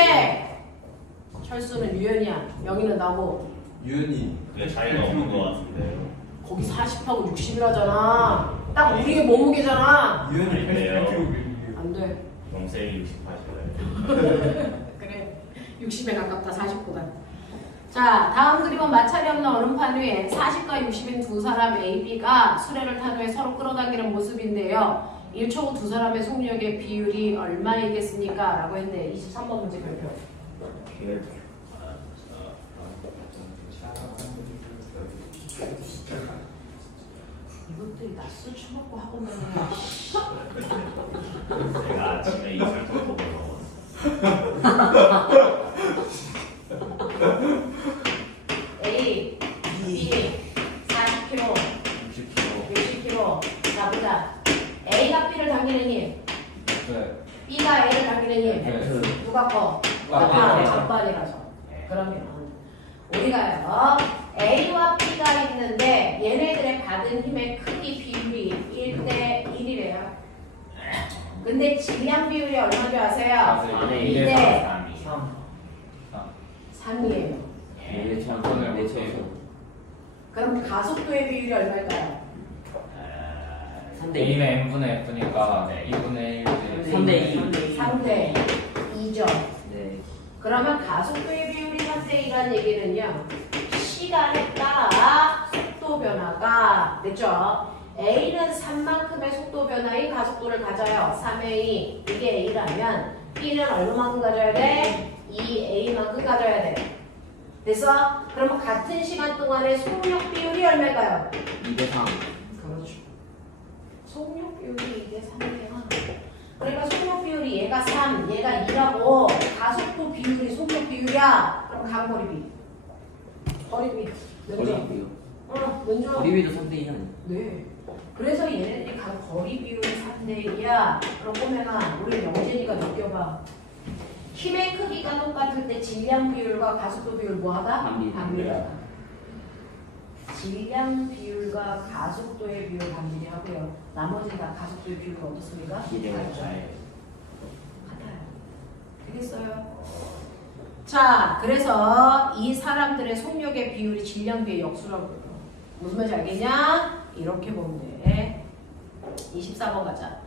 철수는 유연이야. 영희는 나고. 유연이 근데 차이가 없는 것 같은데요. 거기 40하고 60이라잖아. 딱 우리의 몸무게잖아. 유연이 아니에요. 88kg. 안 돼. 동생이 68이래요. 그래. 60에 가깝다. 40보다. 자, 다음 그림은 마찰이 없는 얼음판 위에 40과 60인 두 사람 A, B가 수레를 탄 후에 서로 끌어당기는 모습인데요. 1초 후 두 사람의 속력의 비율이 얼마이겠습니까? 라고 했는데 23번 문제 발표. 이것들이 낮술 처먹고 학원 가는 내가 아침에 이슬 토토 먹었어. A, B, 40kg, 60kg. 자, 보자. A가 B를 당기는 힘, 네. B가 A를 당기는 힘. 네. 누가 커? 아, 앞발이라서. 그러면 우리가요, A와 B가 있는데 얘네들의 받은 힘의 크기 비율이 1대1이래요. 근데 질량 비율이 얼마인 줄 아세요? 네. 2대 3. 3이에요. 네, 저. 그럼 가속도의 비율이 얼마일까요? 3대2. A는 N분의 F니까 2분의 1. 3대2. 3대 2죠. 네. 그러면 가속도의 비율이 3대2라는 얘기는요, 시간에 따라 속도 변화가 됐죠? A는 3만큼의 속도 변화인 가속도를 가져요. 3A. 이게 A라면 B는 얼마만큼 가져야 돼? 2A만큼 가져야 돼. 됐어? 그러면 같은 시간 동안의 속력 비율이 얼마일까요? 2대3. 그렇죠. 속력 비율이 2대 3이야. 그러니까 속력 비율이 얘가 3, 얘가 2라고 가속도 비율이 속력 비율이야. 그럼 간거리비. 거리비. 거리비요. 먼저. 거리비도 3대2 아니야? 네. 그래서 얘네들이 간 거리 비율이 3대 1이야. 그럼 보면은 우리 영진이가 느껴봐. 힘의 크기가 똑같을 때 질량 비율과 가속도 비율 뭐하다? 반비례. 반비례하다. 질량 비율과 가속도의 비율 반비례하고요. 나머지는 다 가속도의 비율이 어떻습니까? 비례가 같죠? 잘. 같아요. 되겠어요? 자, 그래서 이 사람들의 속력의 비율이 질량 비의 역수라고 해요. 무슨 말인지 알겠냐? 이렇게 보면 돼. 24번 가자.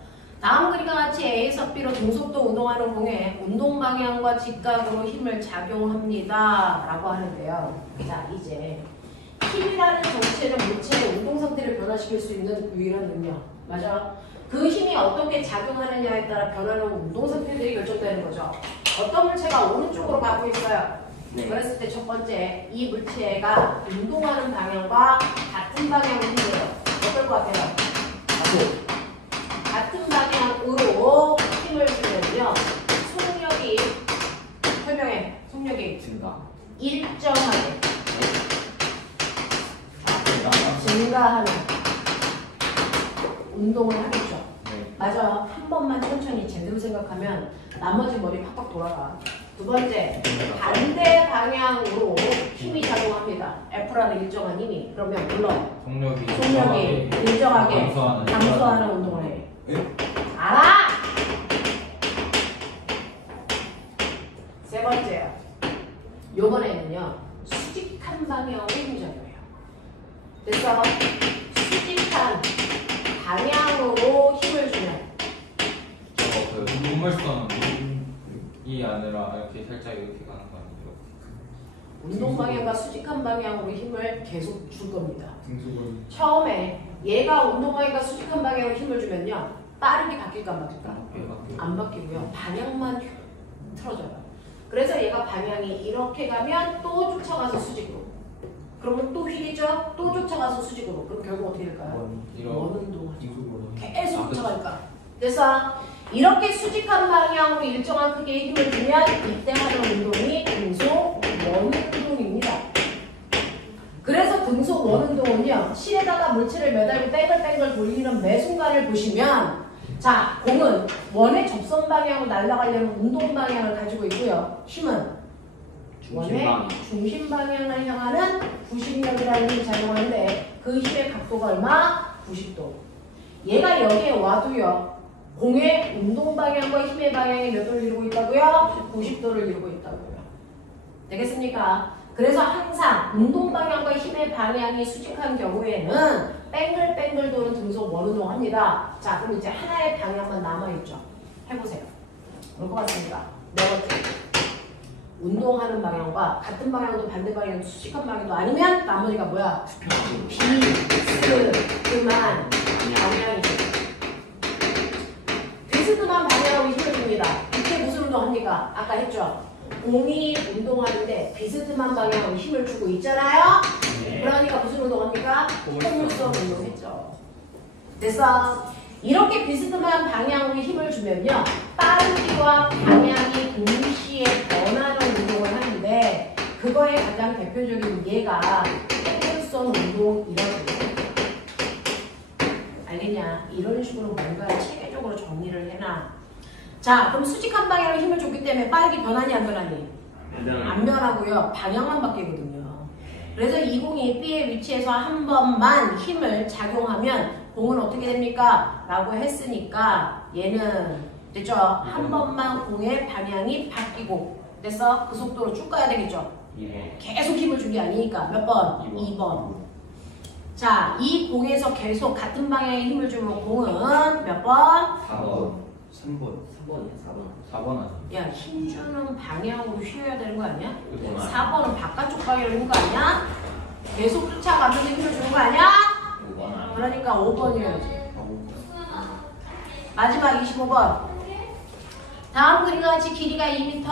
다음 그림과 같이 A에서 B로 동속도 운동하는 공에 운동 방향과 직각으로 힘을 작용합니다. 라고 하는데요. 자, 이제 힘이라는 정체는 물체의 운동 상태를 변화시킬 수 있는 유일한 능력. 맞아? 그 힘이 어떻게 작용하느냐에 따라 변하는 운동 상태들이 결정되는 거죠. 어떤 물체가 오른쪽으로 가고 있어요. 네. 그랬을 때 첫 번째, 이 물체가 운동하는 방향과 같은 방향으로 힘이에요. 어떨 것 같아요? 같은 방향으로 힘을 주면요. 속력이, 설명해. 속력이 증가. 일정하게 증가하는 운동을 하겠죠. 네. 맞아. 한 번만 천천히 제대로 생각하면 나머지 머리 팍팍 돌아가. 두 번째, 반대 방향으로 힘이 작용합니다. F라는 일정한 힘이. 그러면 물론 속력이 일정하게 감소하는 운동을 해. 알아! 세 번째요. 요번에는요. 수직한 방향으로 힘이 작용해요. 그래서 수직한 방향으로 힘을 주면 그 눈물선이 아니라 이렇게 살짝 이렇게 가는 거 아니에요? 운동 방향과 수직한 방향으로 힘을 계속 줄 겁니다. 등수건 처음에 얘가 운동 방향과 수직한 방향으로 힘을 주면요. 빠르게 바뀔까 안 바뀔까? 안 바뀌고요. 방향만 틀어져요. 그래서 얘가 방향이 이렇게 가면 또 쫓아가서 수직으로. 그러면 또 휘리죠? 또 쫓아가서 수직으로. 그럼 결국 어떻게 될까요? 원 운동. 등수건 계속 쫓아가니까. 그래서 이렇게 수직한 방향으로 일정한 크기의 힘을 주면 이때 하는 운동이 등속 원운동입니다. 그래서 등속 원운동은요. 실에다가 물체를 매달고 뺑글뺑글 돌리는 매 순간을 보시면 자, 공은 원의 접선 방향으로 날아가려는 운동 방향을 가지고 있고요. 힘은 원의 중심 방향을 향하는 구심력이라는 힘이 작용하는데 그 힘의 각도가 얼마? 90도. 얘가 여기에 와도요. 공의 운동 방향과 힘의 방향이 몇 도를 이루고 있다고요? 90도를 이루고 있다고요. 되겠습니까? 그래서 항상 운동 방향과 힘의 방향이 수직한 경우에는 뺑글뺑글 도는 등속 원운동 합니다. 자, 그럼 이제 하나의 방향만 남아있죠. 해보세요. 올 것 같습니다. 네 번째. 운동하는 방향과 같은 방향도 반대 방향도 수직한 방향도 아니면 나머지가 뭐야? 비스듬한 방향이죠. 비스듬한 방향으로 힘을 줍니다. 이때 무슨 운동합니까? 아까 했죠? 공이 운동하는데 비스듬한 방향으로 힘을 주고 있잖아요? 그러니까 무슨 운동합니까? 포물선 운동했죠. 됐어? 이렇게 비스듬한 방향으로 힘을 주면요. 빠르기와 방향이 동시에 변하는 운동을 하는데 그거의 가장 대표적인 예가 포물선 운동이라고. 알겠냐? 이런 식으로 뭔가 체계적으로 정리를 해놔. 자, 그럼 수직한 방향으로 힘을 줬기 때문에 빠르게 변하니 안 변하니? 안 변하고요. 방향만 바뀌거든요. 그래서 이 공이 B의 위치에서 한 번만 힘을 작용하면 공은 어떻게 됩니까? 라고 했으니까 얘는 됐죠? 한 번만 공의 방향이 바뀌고 됐어? 그 속도로 쭉 가야 되겠죠? 2번. 계속 힘을 준 게 아니니까 몇 번? 2번. 자, 이 공에서 계속 같은 방향의 힘을 주면 공은 몇 번? 4번. 3번. 3번이야, 4번. 4번 하죠. 야, 힘주는 방향으로 휘어야 되는 거 아니야? 그건 4번은 바깥쪽 방향으로 하는 거 아니야? 계속 쫓아가면서 힘을 주는 거 아니야? 그러니까 5번이어야지. 마지막 25번. 다음 그림과 같이 길이가 2m,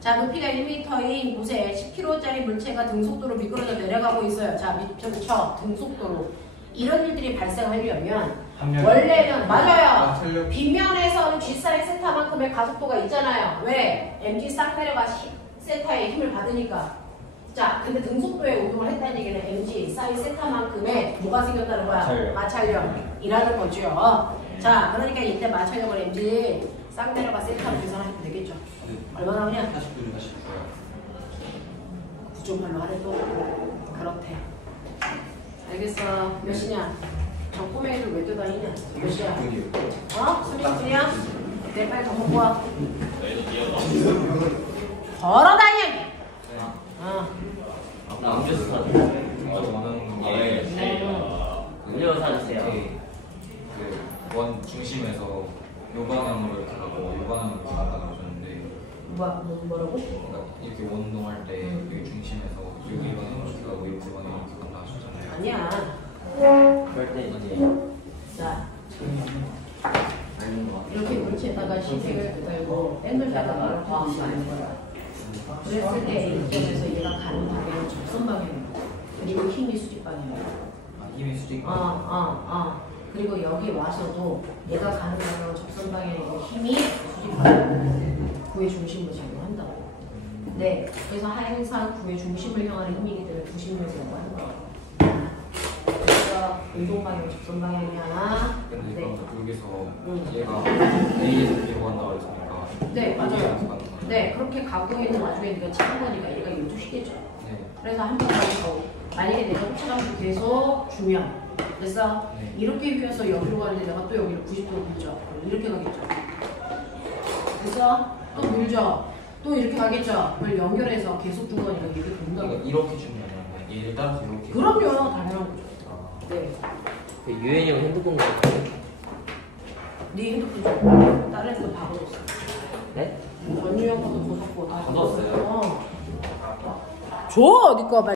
자 높이가 1m인 곳에 10kg짜리 물체가 등속도로 미끄러져 내려가고 있어요. 자 밑편 쳐 등속도로. 이런 일들이 발생하려면 원래는 맞아요. 틀려. 빗면에서는 G사인 세타만큼의 가속도가 있잖아요. 왜? mg 싹 내려가 세타의 힘을 받으니까. 자, 근데 등속도에 운동을 했다는 얘기는 mg 사인 세타만큼의 뭐가 생겼다는 거야? 마찰력. 마찰력이라는 거죠. 자, 그러니까 이때 마찰력을 mg 싹 내려가 세타로 계산하시면 되겠죠. 얼마 나오냐? 49죠. 49요. 부정말로 하래 또 그렇대. 알겠어. 몇 시냐? 저 꼬맹이들 왜 떠다니냐? 몇 시야? 30분이요. 어? 30분이야? 내 빨리 더 먹고 와. 저희도 뛰어가. 걸어다녀! 어. 나 음료수 사주세요. 저 원하는 거. 음료수 사주세요. 원 중심에서 요 방향으로 이렇게 가고 요 방향으로 이렇게 간다고 하셨는데 뭐라고? 그러니까 이렇게 원운동할 때 여기 중심에서 여기 방향으로 이렇게 가고 여기 방향으로 이렇게 간다 하셨잖아요. 아니야. 그럴 때 이제 자, 아닌 것 같아. 이렇게 물체에다가 시색을 달고 뺀돌다가 말을 하는 거야. 그랬을 때 이점에서 얘가 가는 방향은 접선 방향이야. 그리고 힘이 수직 방향이야. 아, 힘이 수직. 그리고 여기 와서도 얘가 가는 방향은 접선 방향이고 힘이 수직 방향이야. 구의 중심을 작용한다고. 네, 그래서 항상 구의 중심을 향하는 힘이기 때문에 구심력이라고 하는 거야. 그래서 운동 방향, 접선 방향이야. 근데 네. 여기서 얘가 A에서 B로 간다고 했으니까. 네, 맞아요. B에서 가는 거예요. 네, 그렇게 가고 있는 와중에 네가 찍은 거니까 얘가 12시겠죠. 네. 그래서 한 번 더. 만약에 내가 쫓아가면서 계속 주면 됐어? 네. 이렇게 휘어서 여기로 가는데 내가 또 여기를 90도로 밀죠. 이렇게 가겠죠. 됐어? 또 밀죠. 또 이렇게 가겠죠. 그걸 연결해서 계속 준 거니까 이렇게 그러니까 된다고. 이렇게 주면 얘를 따라서 이렇게. 그럼요. 당연한 거죠. 아, 네. 그 유엔이 형 핸드폰 거. 네 핸드폰 줘. 다른 핸드폰 다 걷었어. 네? 전유형 것도 걷었고 다 걷었어요? 어. 줘! 네 거.